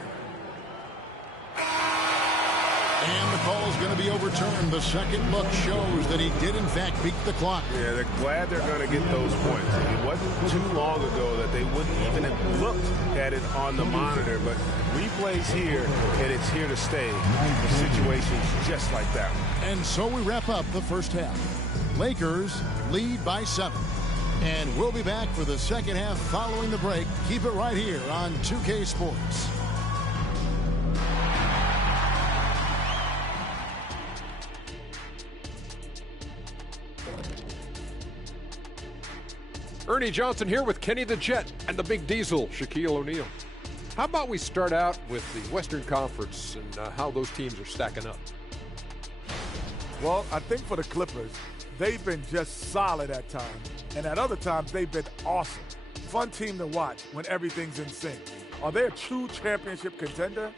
And the call is going to be overturned. The second look shows that he did, in fact, beat the clock. Yeah, they're glad they're going to get those points. It wasn't too long ago that they wouldn't even have looked at it on the monitor. But replay's here, and it's here to stay for situations just like that one. And so we wrap up the first half. Lakers lead by 7. And we'll be back for the second half following the break. Keep it right here on 2K Sports. Ernie Johnson here with Kenny the Jet and the Big Diesel, Shaquille O'Neal. How about we start out with the Western Conference and how those teams are stacking up? Well, I think for the Clippers, they've been just solid at times. And at other times, they've been awesome. Fun team to watch when everything's in sync. Are they a true championship contender?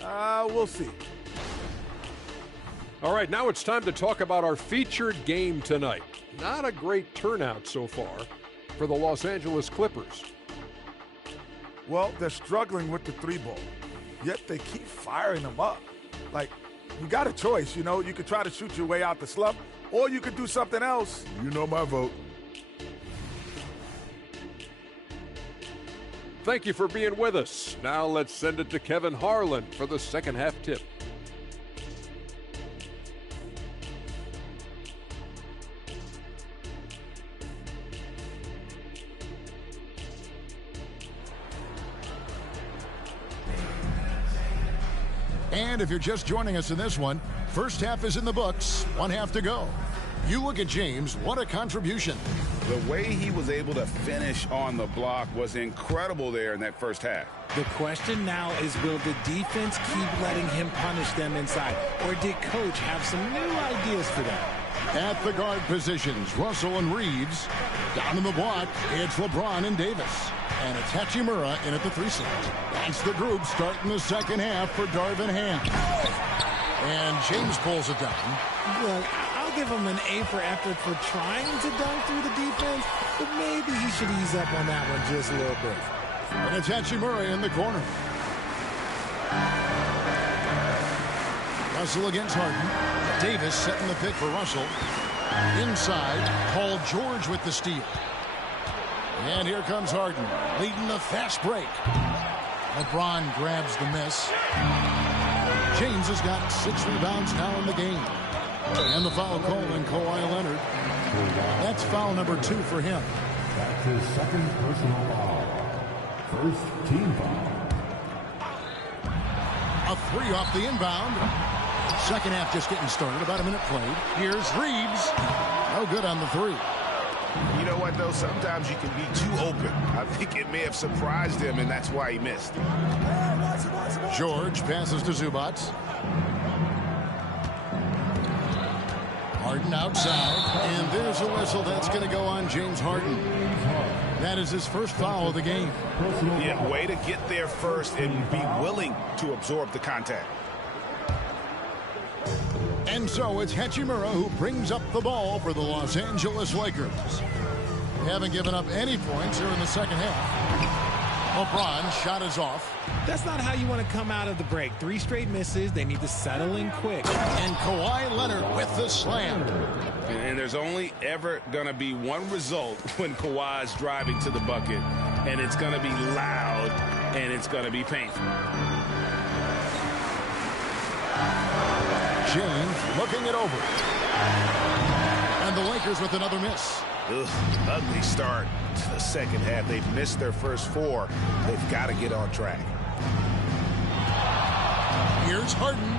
We'll see. All right, now it's time to talk about our featured game tonight. Not a great turnout so far for the Los Angeles Clippers. Well, they're struggling with the three ball, yet they keep firing them up. Like, you got a choice, you know. You could try to shoot your way out the slump, or you could do something else. You know my vote. Thank you for being with us. Now let's send it to Kevin Harlan for the second half tip. And if you're just joining us in this one, first half is in the books, one half to go. You look at James, what a contribution. The way he was able to finish on the block was incredible there in that first half. The question now is, will the defense keep letting him punish them inside? Or did Coach have some new ideas for them? At the guard positions, Russell and Reeves. Down in the block, it's LeBron and Davis. And it's Hachimura in at the 3 slot. That's the group starting the second half for Darvin Ham. And James pulls it down. Look, I'll give him an A for effort for trying to dunk through the defense, but maybe he should ease up on that one just a little bit. And it's Hachimura in the corner. Russell against Harden. Davis setting the pick for Russell. Inside, Paul George with the steal. And here comes Harden, leading the fast break. LeBron grabs the miss. James has got 6 rebounds now in the game. And the foul call on Kawhi Leonard. That's foul number 2 for him. That's his second personal foul. First team foul. A 3 off the inbound. Second half just getting started. About a minute played. Here's Reeves. No good on the 3. You know what, though? Sometimes you can be too open. I think it may have surprised him, and that's why he missed. George passes to Zubac. Harden outside, and there's a whistle that's going to go on James Harden. That is his first foul of the game. Yeah, way to get there first and be willing to absorb the contact. And so it's Hachimura who brings up the ball for the Los Angeles Lakers. They haven't given up any points here in the second half. LeBron shot is off. That's not how you want to come out of the break. 3 straight misses. They need to settle in quick. And Kawhi Leonard with the slam. And there's only ever going to be one result when Kawhi's driving to the bucket, and it's going to be loud, and it's going to be painful. James looking it over. And the Lakers with another miss. Ugh, ugly start to the second half. They've missed their first 4. They've got to get on track. Here's Harden.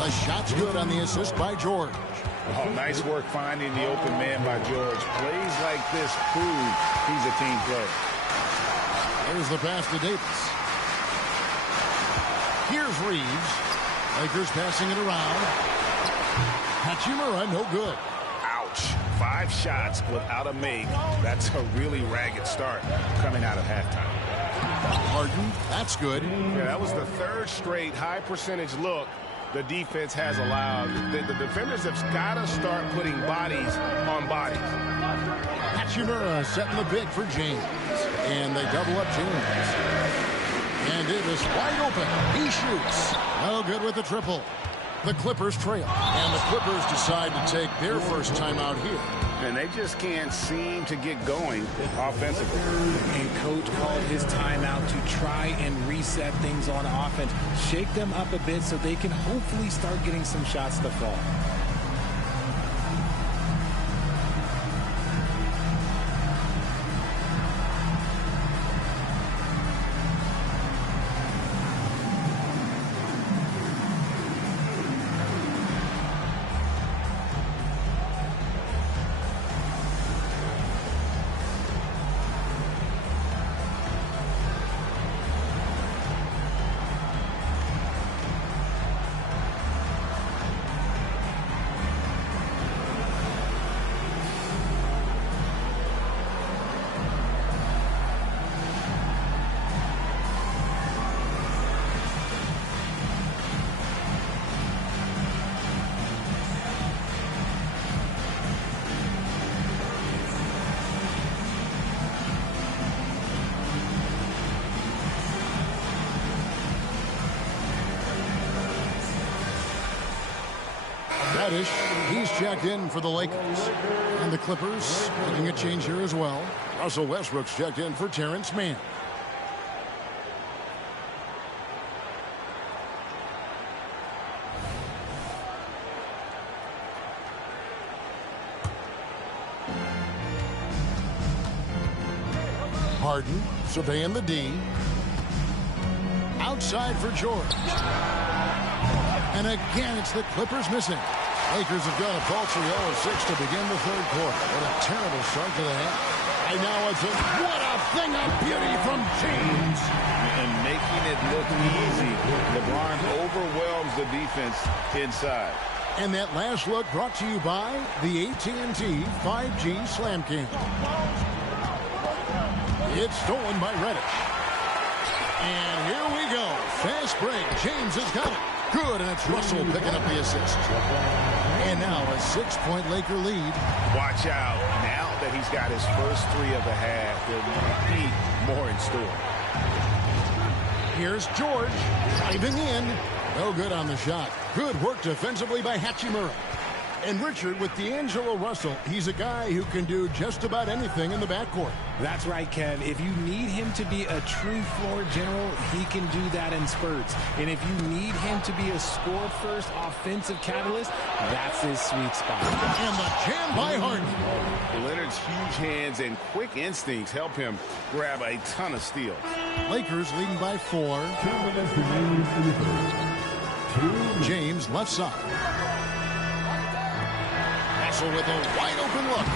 The shot's good on the assist by George. Oh, nice work finding the open man by George. Plays like this prove he's a team player. Here's the pass to Davis. Here's Reeves. Lakers passing it around. Hachimura, no good. Ouch. 5 shots without a make. That's a really ragged start coming out of halftime. Harden, that's good. Yeah, that was the 3rd straight high percentage look the defense has allowed. The defenders have got to start putting bodies on bodies. Hachimura setting the big for James. And they double up James. And Davis wide open. He shoots. No good with the triple. The Clippers trail. And the Clippers decide to take their first timeout here. And they just can't seem to get going offensively. And Coach called his timeout to try and reset things on offense. Shake them up a bit so they can hopefully start getting some shots to fall. Reddish, he's checked in for the Lakers. And the Clippers making a change here as well. Russell Westbrook's checked in for Terrence Mann. Harden surveying the D. Outside for George. And again, it's the Clippers missing. Lakers have got a paltry 0-6 to begin the third quarter. What a terrible start to the half. And now it's what a thing of beauty from James. And making it look easy. LeBron overwhelms the defense inside. And that last look brought to you by the AT&T 5G Slam King. It's stolen by Reddish. And here we go. Fast break. James has got it. Good, and it's Russell picking up the assist. And now a 6-point Laker lead. Watch out. Now that he's got his first three of the half, there might be more in store. Here's George driving in. No good on the shot. Good work defensively by Hachimura. And Richard, with D'Angelo Russell, he's a guy who can do just about anything in the backcourt. That's right, Kev. If you need him to be a true floor general, he can do that in spurts. And if you need him to be a score-first offensive catalyst, that's his sweet spot. And the jam by Harden. Leonard's huge hands and quick instincts help him grab a ton of steals. Lakers leading by 4. 2 minutes remaining in the third. James left side. With a wide open look,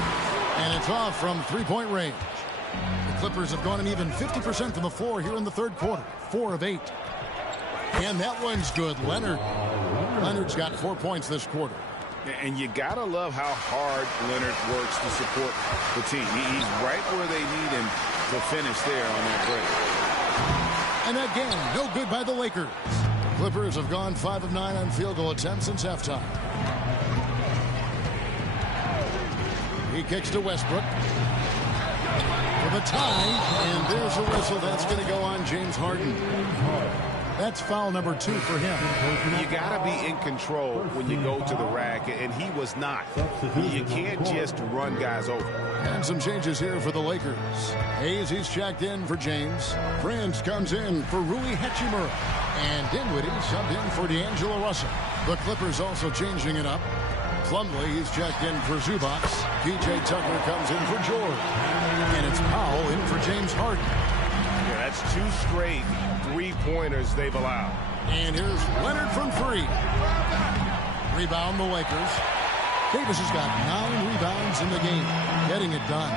and it's off from three-point range. The Clippers have gone an even 50% from the floor here in the third quarter, 4 of 8. And that one's good. Leonard's got 4 points this quarter. And you gotta love how hard Leonard works to support the team. He's right where they need him to finish there on that break. And again, no good by the Lakers. The Clippers have gone 5 of 9 on field goal attempts since halftime. He kicks to Westbrook for the tie, and there's a whistle. That's going to go on James Harden. That's foul number 2 for him. You got to be in control when you go to the rack, and he was not. You can't just run guys over. And some changes here for the Lakers. Hayes, he's checked in for James. Prince comes in for Rui Hachimura. And Dinwiddie subbed in for D'Angelo Russell. The Clippers also changing it up. Plumlee, he's checked in for Zubac. P.J. Tucker comes in for George. And it's Powell in for James Harden. Yeah, that's 2 straight three-pointers they've allowed. And here's Leonard from 3. Rebound the Lakers. Davis has got 9 rebounds in the game, getting it done.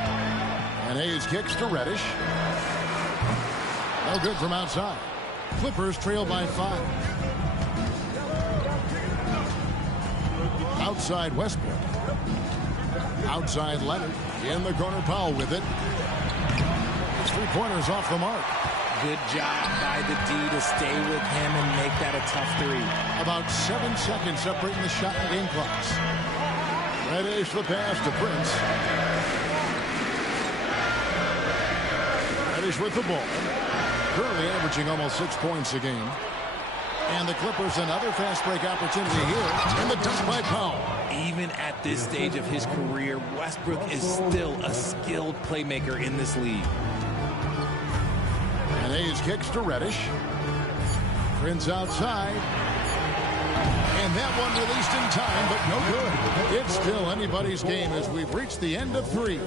And Hayes kicks to Reddish. No good from outside. Clippers trail by 5. Outside Westbrook. Outside Leonard. In the corner, Powell with it. His 3-pointers off the mark. Good job by the D to stay with him and make that a tough 3. About 7 seconds separating the shot and game clocks. Reddish the pass to Prince. Reddish with the ball. Currently averaging almost 6 points a game. And the Clippers another fast break opportunity here. And the dunk by Powell. Even at this stage of his career, Westbrook is still a skilled playmaker in this league. And Hayes kicks to Reddish. Prince outside. And that one released in time, but no good. It's still anybody's game as we've reached the end of 3.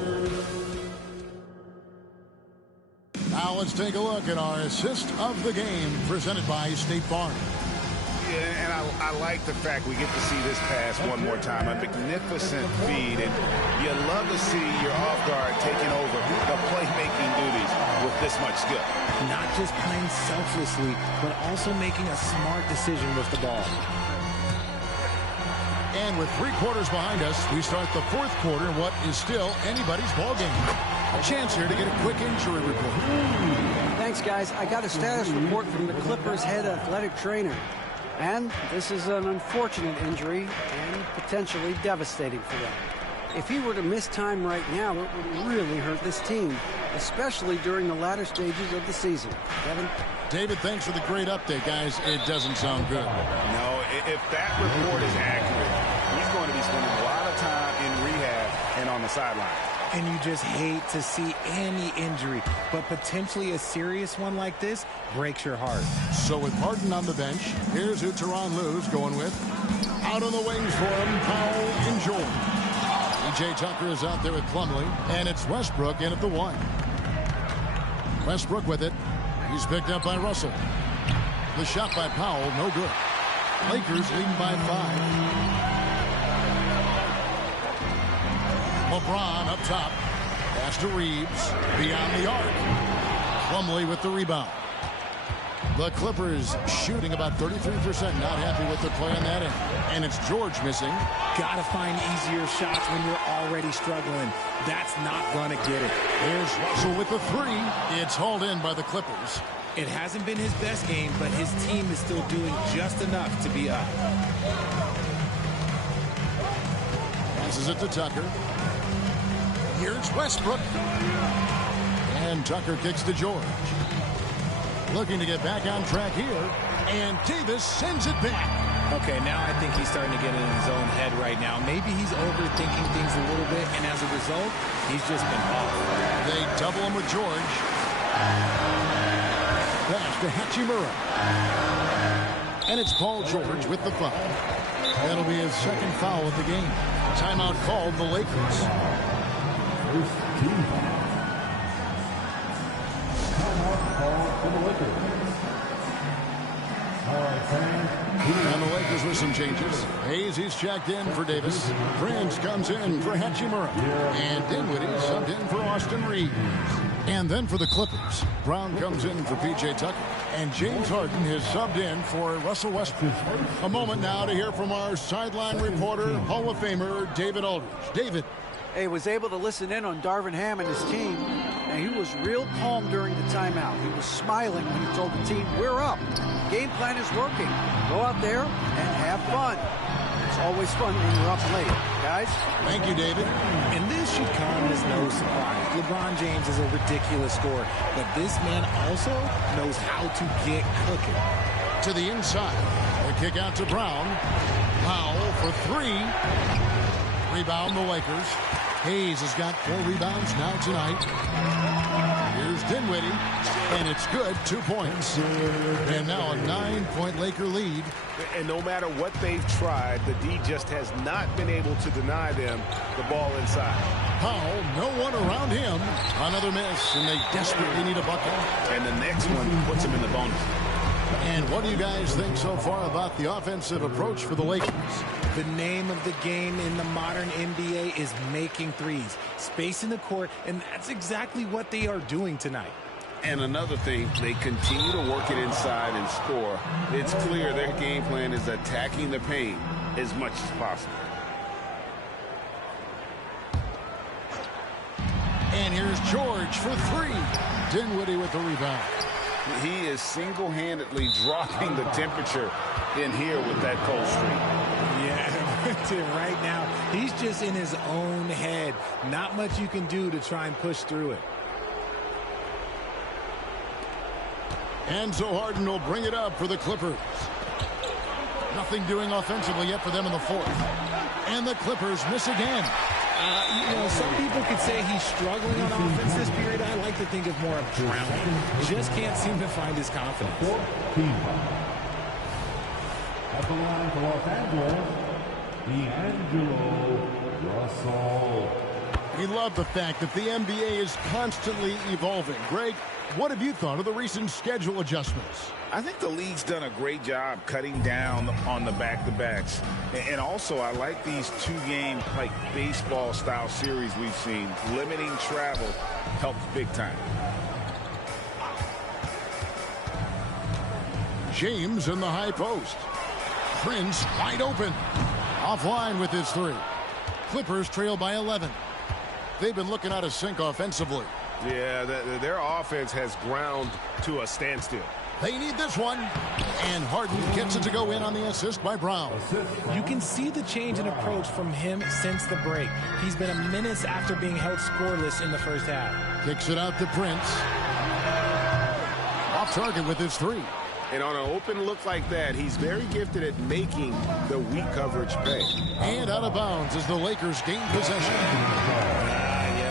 Now let's take a look at our assist of the game presented by State Farm. Yeah, and I like the fact we get to see this pass one more time. A magnificent feed, and you love to see your off guard taking over the playmaking duties with this much skill. Not just playing selflessly, but also making a smart decision with the ball. And with 3 quarters behind us, we start the 4th quarter in what is still anybody's ball game. A chance here to get a quick injury report. Thanks, guys. I got a status report from the Clippers' head athletic trainer. And this is an unfortunate injury and potentially devastating for them. If he were to miss time right now, it would really hurt this team, especially during the latter stages of the season. Kevin? David, thanks for the great update, guys. It doesn't sound good. No, if that report is accurate, he's going to sideline. And you just hate to see any injury, but potentially a serious one like this breaks your heart. So with Harden on the bench, here's who Tyronn Lue's going with. Out on the wings for him, Powell and George. P.J. Tucker is out there with Plumlee, and it's Westbrook in at the 1. Westbrook with it. He's picked up by Russell. The shot by Powell, no good. Lakers leading by 5. LeBron up top. Pass to Reeves. Beyond the arc. Plumlee with the rebound. The Clippers shooting about 33%. Not happy with their play on that end. And it's George missing. Gotta find easier shots when you're already struggling. That's not gonna get it. Here's Russell with the 3. It's hauled in by the Clippers. It hasn't been his best game, but his team is still doing just enough to be up. Passes it to Tucker. Here's Westbrook. And Tucker kicks to George. Looking to get back on track here. And Davis sends it back. Okay, now I think he's starting to get in his own head right now. Maybe he's overthinking things a little bit, and as a result, he's just been off. They double him with George. Pass to Hachimura. And it's Paul George with the foul. That'll be his second foul of the game. Timeout called the Lakers. First team foul. Timeout called for the Lakers. All right, fans. And the Lakers with some changes. Hayes, he's checked in for Davis. Prince comes in for Hachimura. And Dinwiddie subbed in for Austin Reeves. And then for the Clippers, Brown comes in for P.J. Tucker. And James Harden has subbed in for Russell Westbrook. A moment now to hear from our sideline reporter, Hall of Famer David Aldridge. David. Hey, was able to listen in on Darvin Ham and his team, and he was real calm during the timeout. He was smiling when he told the team, we're up. Game plan is working. Go out there and have fun. It's always fun when you're up late, guys. Thank you, David. And this should come as no surprise. LeBron James is a ridiculous scorer, but this man also knows how to get cooking. To the inside. The kick out to Brown. Powell for 3. Rebound the Lakers. Hayes has got 4 rebounds now tonight. Here's Dinwiddie, and it's good, 2 points. And now a 9-point Laker lead. And no matter what they've tried, the D just has not been able to deny them the ball inside. Powell, no one around him. Another miss, and they desperately need a bucket. And the next one puts them in the bonus. And what do you guys think so far about the offensive approach for the Lakers? The name of the game in the modern NBA is making threes, spacing the court, and that's exactly what they are doing tonight. And another thing, they continue to work it inside and score. It's clear their game plan is attacking the paint as much as possible. And here's George for 3. Dinwiddie with the rebound. He is single-handedly dropping the temperature in here with that cold streak. Yeah, right now, he's just in his own head. Not much you can do to try and push through it. And so Harden will bring it up for the Clippers. Nothing doing offensively yet for them in the 4th. And the Clippers miss again. You know, some people could say he's struggling on offense this period. I like to think of more of drowning. He just can't seem to find his confidence. Team foul. At the line for Los Angeles, D'Angelo Russell. We love the fact that the NBA is constantly evolving. Greg, what have you thought of the recent schedule adjustments? I think the league's done a great job cutting down on the back-to-backs. And also, I like these 2-game, like, baseball-style series we've seen. Limiting travel helps big time. James in the high post. Prince wide open. Offline with his 3. Clippers trail by 11. They've been looking out of sync offensively. Yeah, their offense has ground to a standstill. They need this one. And Harden gets it to go in on the assist by Brown. You can see the change in approach from him since the break. He's been a menace after being held scoreless in the first half. Kicks it out to Prince. Off target with his 3. And on an open look like that, he's very gifted at making the weak coverage pay. And out of bounds as the Lakers gain possession.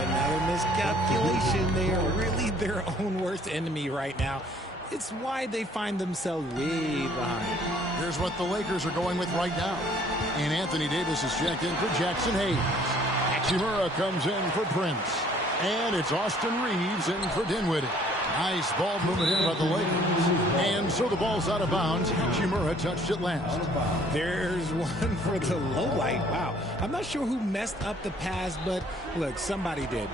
Another miscalculation. They are really their own worst enemy right now. It's why they find themselves way behind. Here's what the Lakers are going with right now. And Anthony Davis is checked in for Jackson Hayes. Hachimura comes in for Prince. And it's Austin Reeves in for Dinwiddie. Nice ball movement in by the Lakers. And so the ball's out of bounds. Hachimura touched it last. There's one for the low light. Wow. I'm not sure who messed up the pass, but look, somebody did.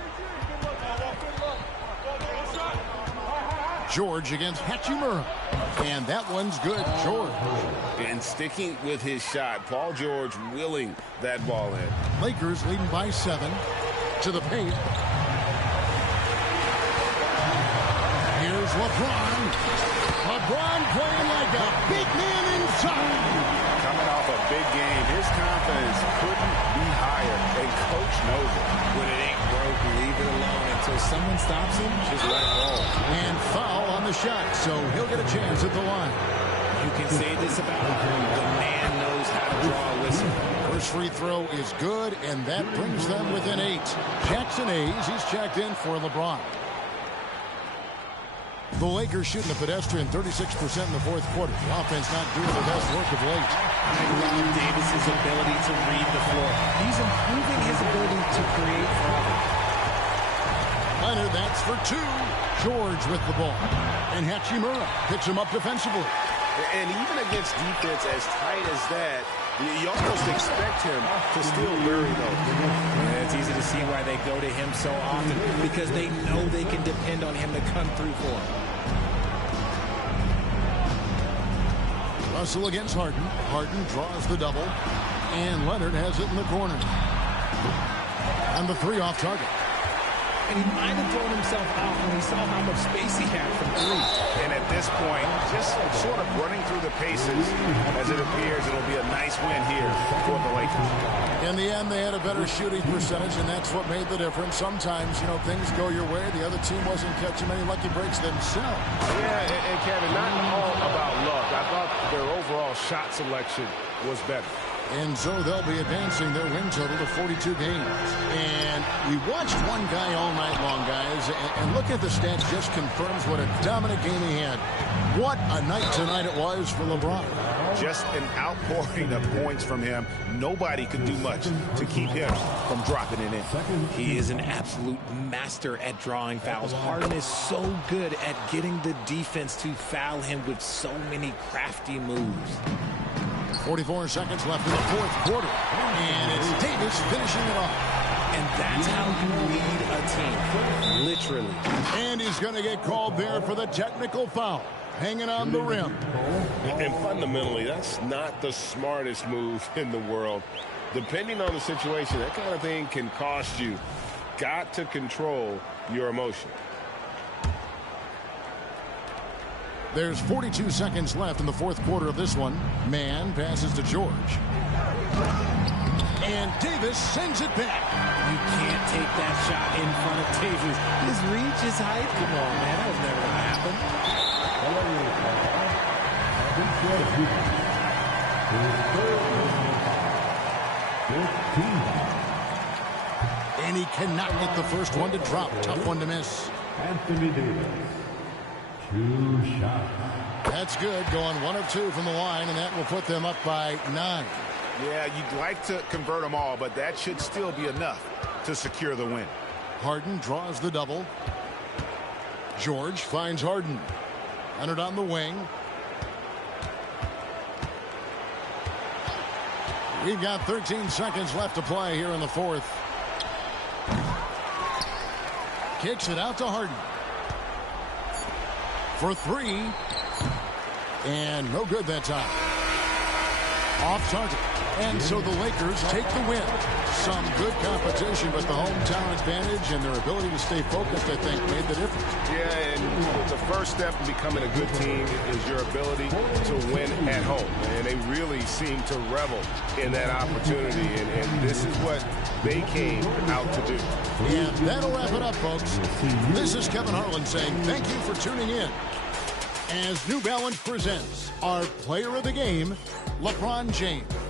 George against Hachimura. And that one's good. George. And sticking with his shot, Paul George willing that ball in. Lakers leading by 7 to the paint. Here's LeBron. LeBron playing like a big man inside. Coming off a big game, his confidence couldn't be higher. And coach knows it. When it ain't broke, leave it alone until someone stops him. Just let it roll. And foul on the shot, so he'll get a chance at the line. You can say this about him. The man knows how to draw a whistle. First free throw is good, and that brings them within 8. Jackson Hayes, he's checked in for LeBron. The Lakers shooting a pedestrian 36% in the fourth quarter. The offense not doing their best work of late. I love Davis's ability to read the floor. He's improving his ability to create for others. Leonard, that's for 2. George with the ball. And Hachimura picks him up defensively. And even against defense as tight as that, you almost expect him to still bury those. Yeah, it's easy to see why they go to him so often, because they know they can depend on him to come through for them. Russell against Harden. Harden draws the double. And Leonard has it in the corner. And the 3 off target. And he might have thrown himself out when he saw how much space he had from 3. And at this point, just sort of running through the paces, as it appears it'll be a nice win here for the Lakers. In the end, they had a better shooting percentage, and that's what made the difference. Sometimes, things go your way. The other team wasn't catching many lucky breaks themselves. Yeah, and Kevin, not all about luck. I thought their overall shot selection was better. And so they'll be advancing their win total to 42 games. And we watched one guy all night long, guys, and look at the stats, just confirms what a dominant game he had. What a night tonight it was for LeBron. Just an outpouring of points from him. Nobody could do much to keep him from dropping it in. He is an absolute master at drawing fouls. Harden is so good at getting the defense to foul him with so many crafty moves. 44 seconds left in the fourth quarter. And it's Davis finishing it off. And that's how you lead a team, literally. And he's going to get called there for the technical foul, hanging on the rim. And fundamentally, that's not the smartest move in the world. Depending on the situation, that kind of thing can cost you. Got to control your emotion. There's 42 seconds left in the fourth quarter of this one. Mann passes to George. And Davis sends it back. You can't take that shot in front of Davis. His reach, his height. Come on, man. That was never going to happen. And he cannot get the first one to drop. Tough one to miss. Anthony Davis. 2 shots. That's good. Going 1 of 2 from the line, and that will put them up by 9. Yeah, you'd like to convert them all, but that should still be enough to secure the win. Harden draws the double. George finds Harden. Leonard on the wing. We've got 13 seconds left to play here in the fourth. Kicks it out to Harden. For 3. And no good that time. Off target. And so the Lakers take the win. Some good competition, but the hometown advantage and their ability to stay focused, I think, made the difference. Yeah, and the first step in becoming a good team is your ability to win at home. And they really seem to revel in that opportunity. And this is what they came out to do. And that'll wrap it up, folks. This is Kevin Harlan saying thank you for tuning in. as New Balance presents our player of the game, LeBron James.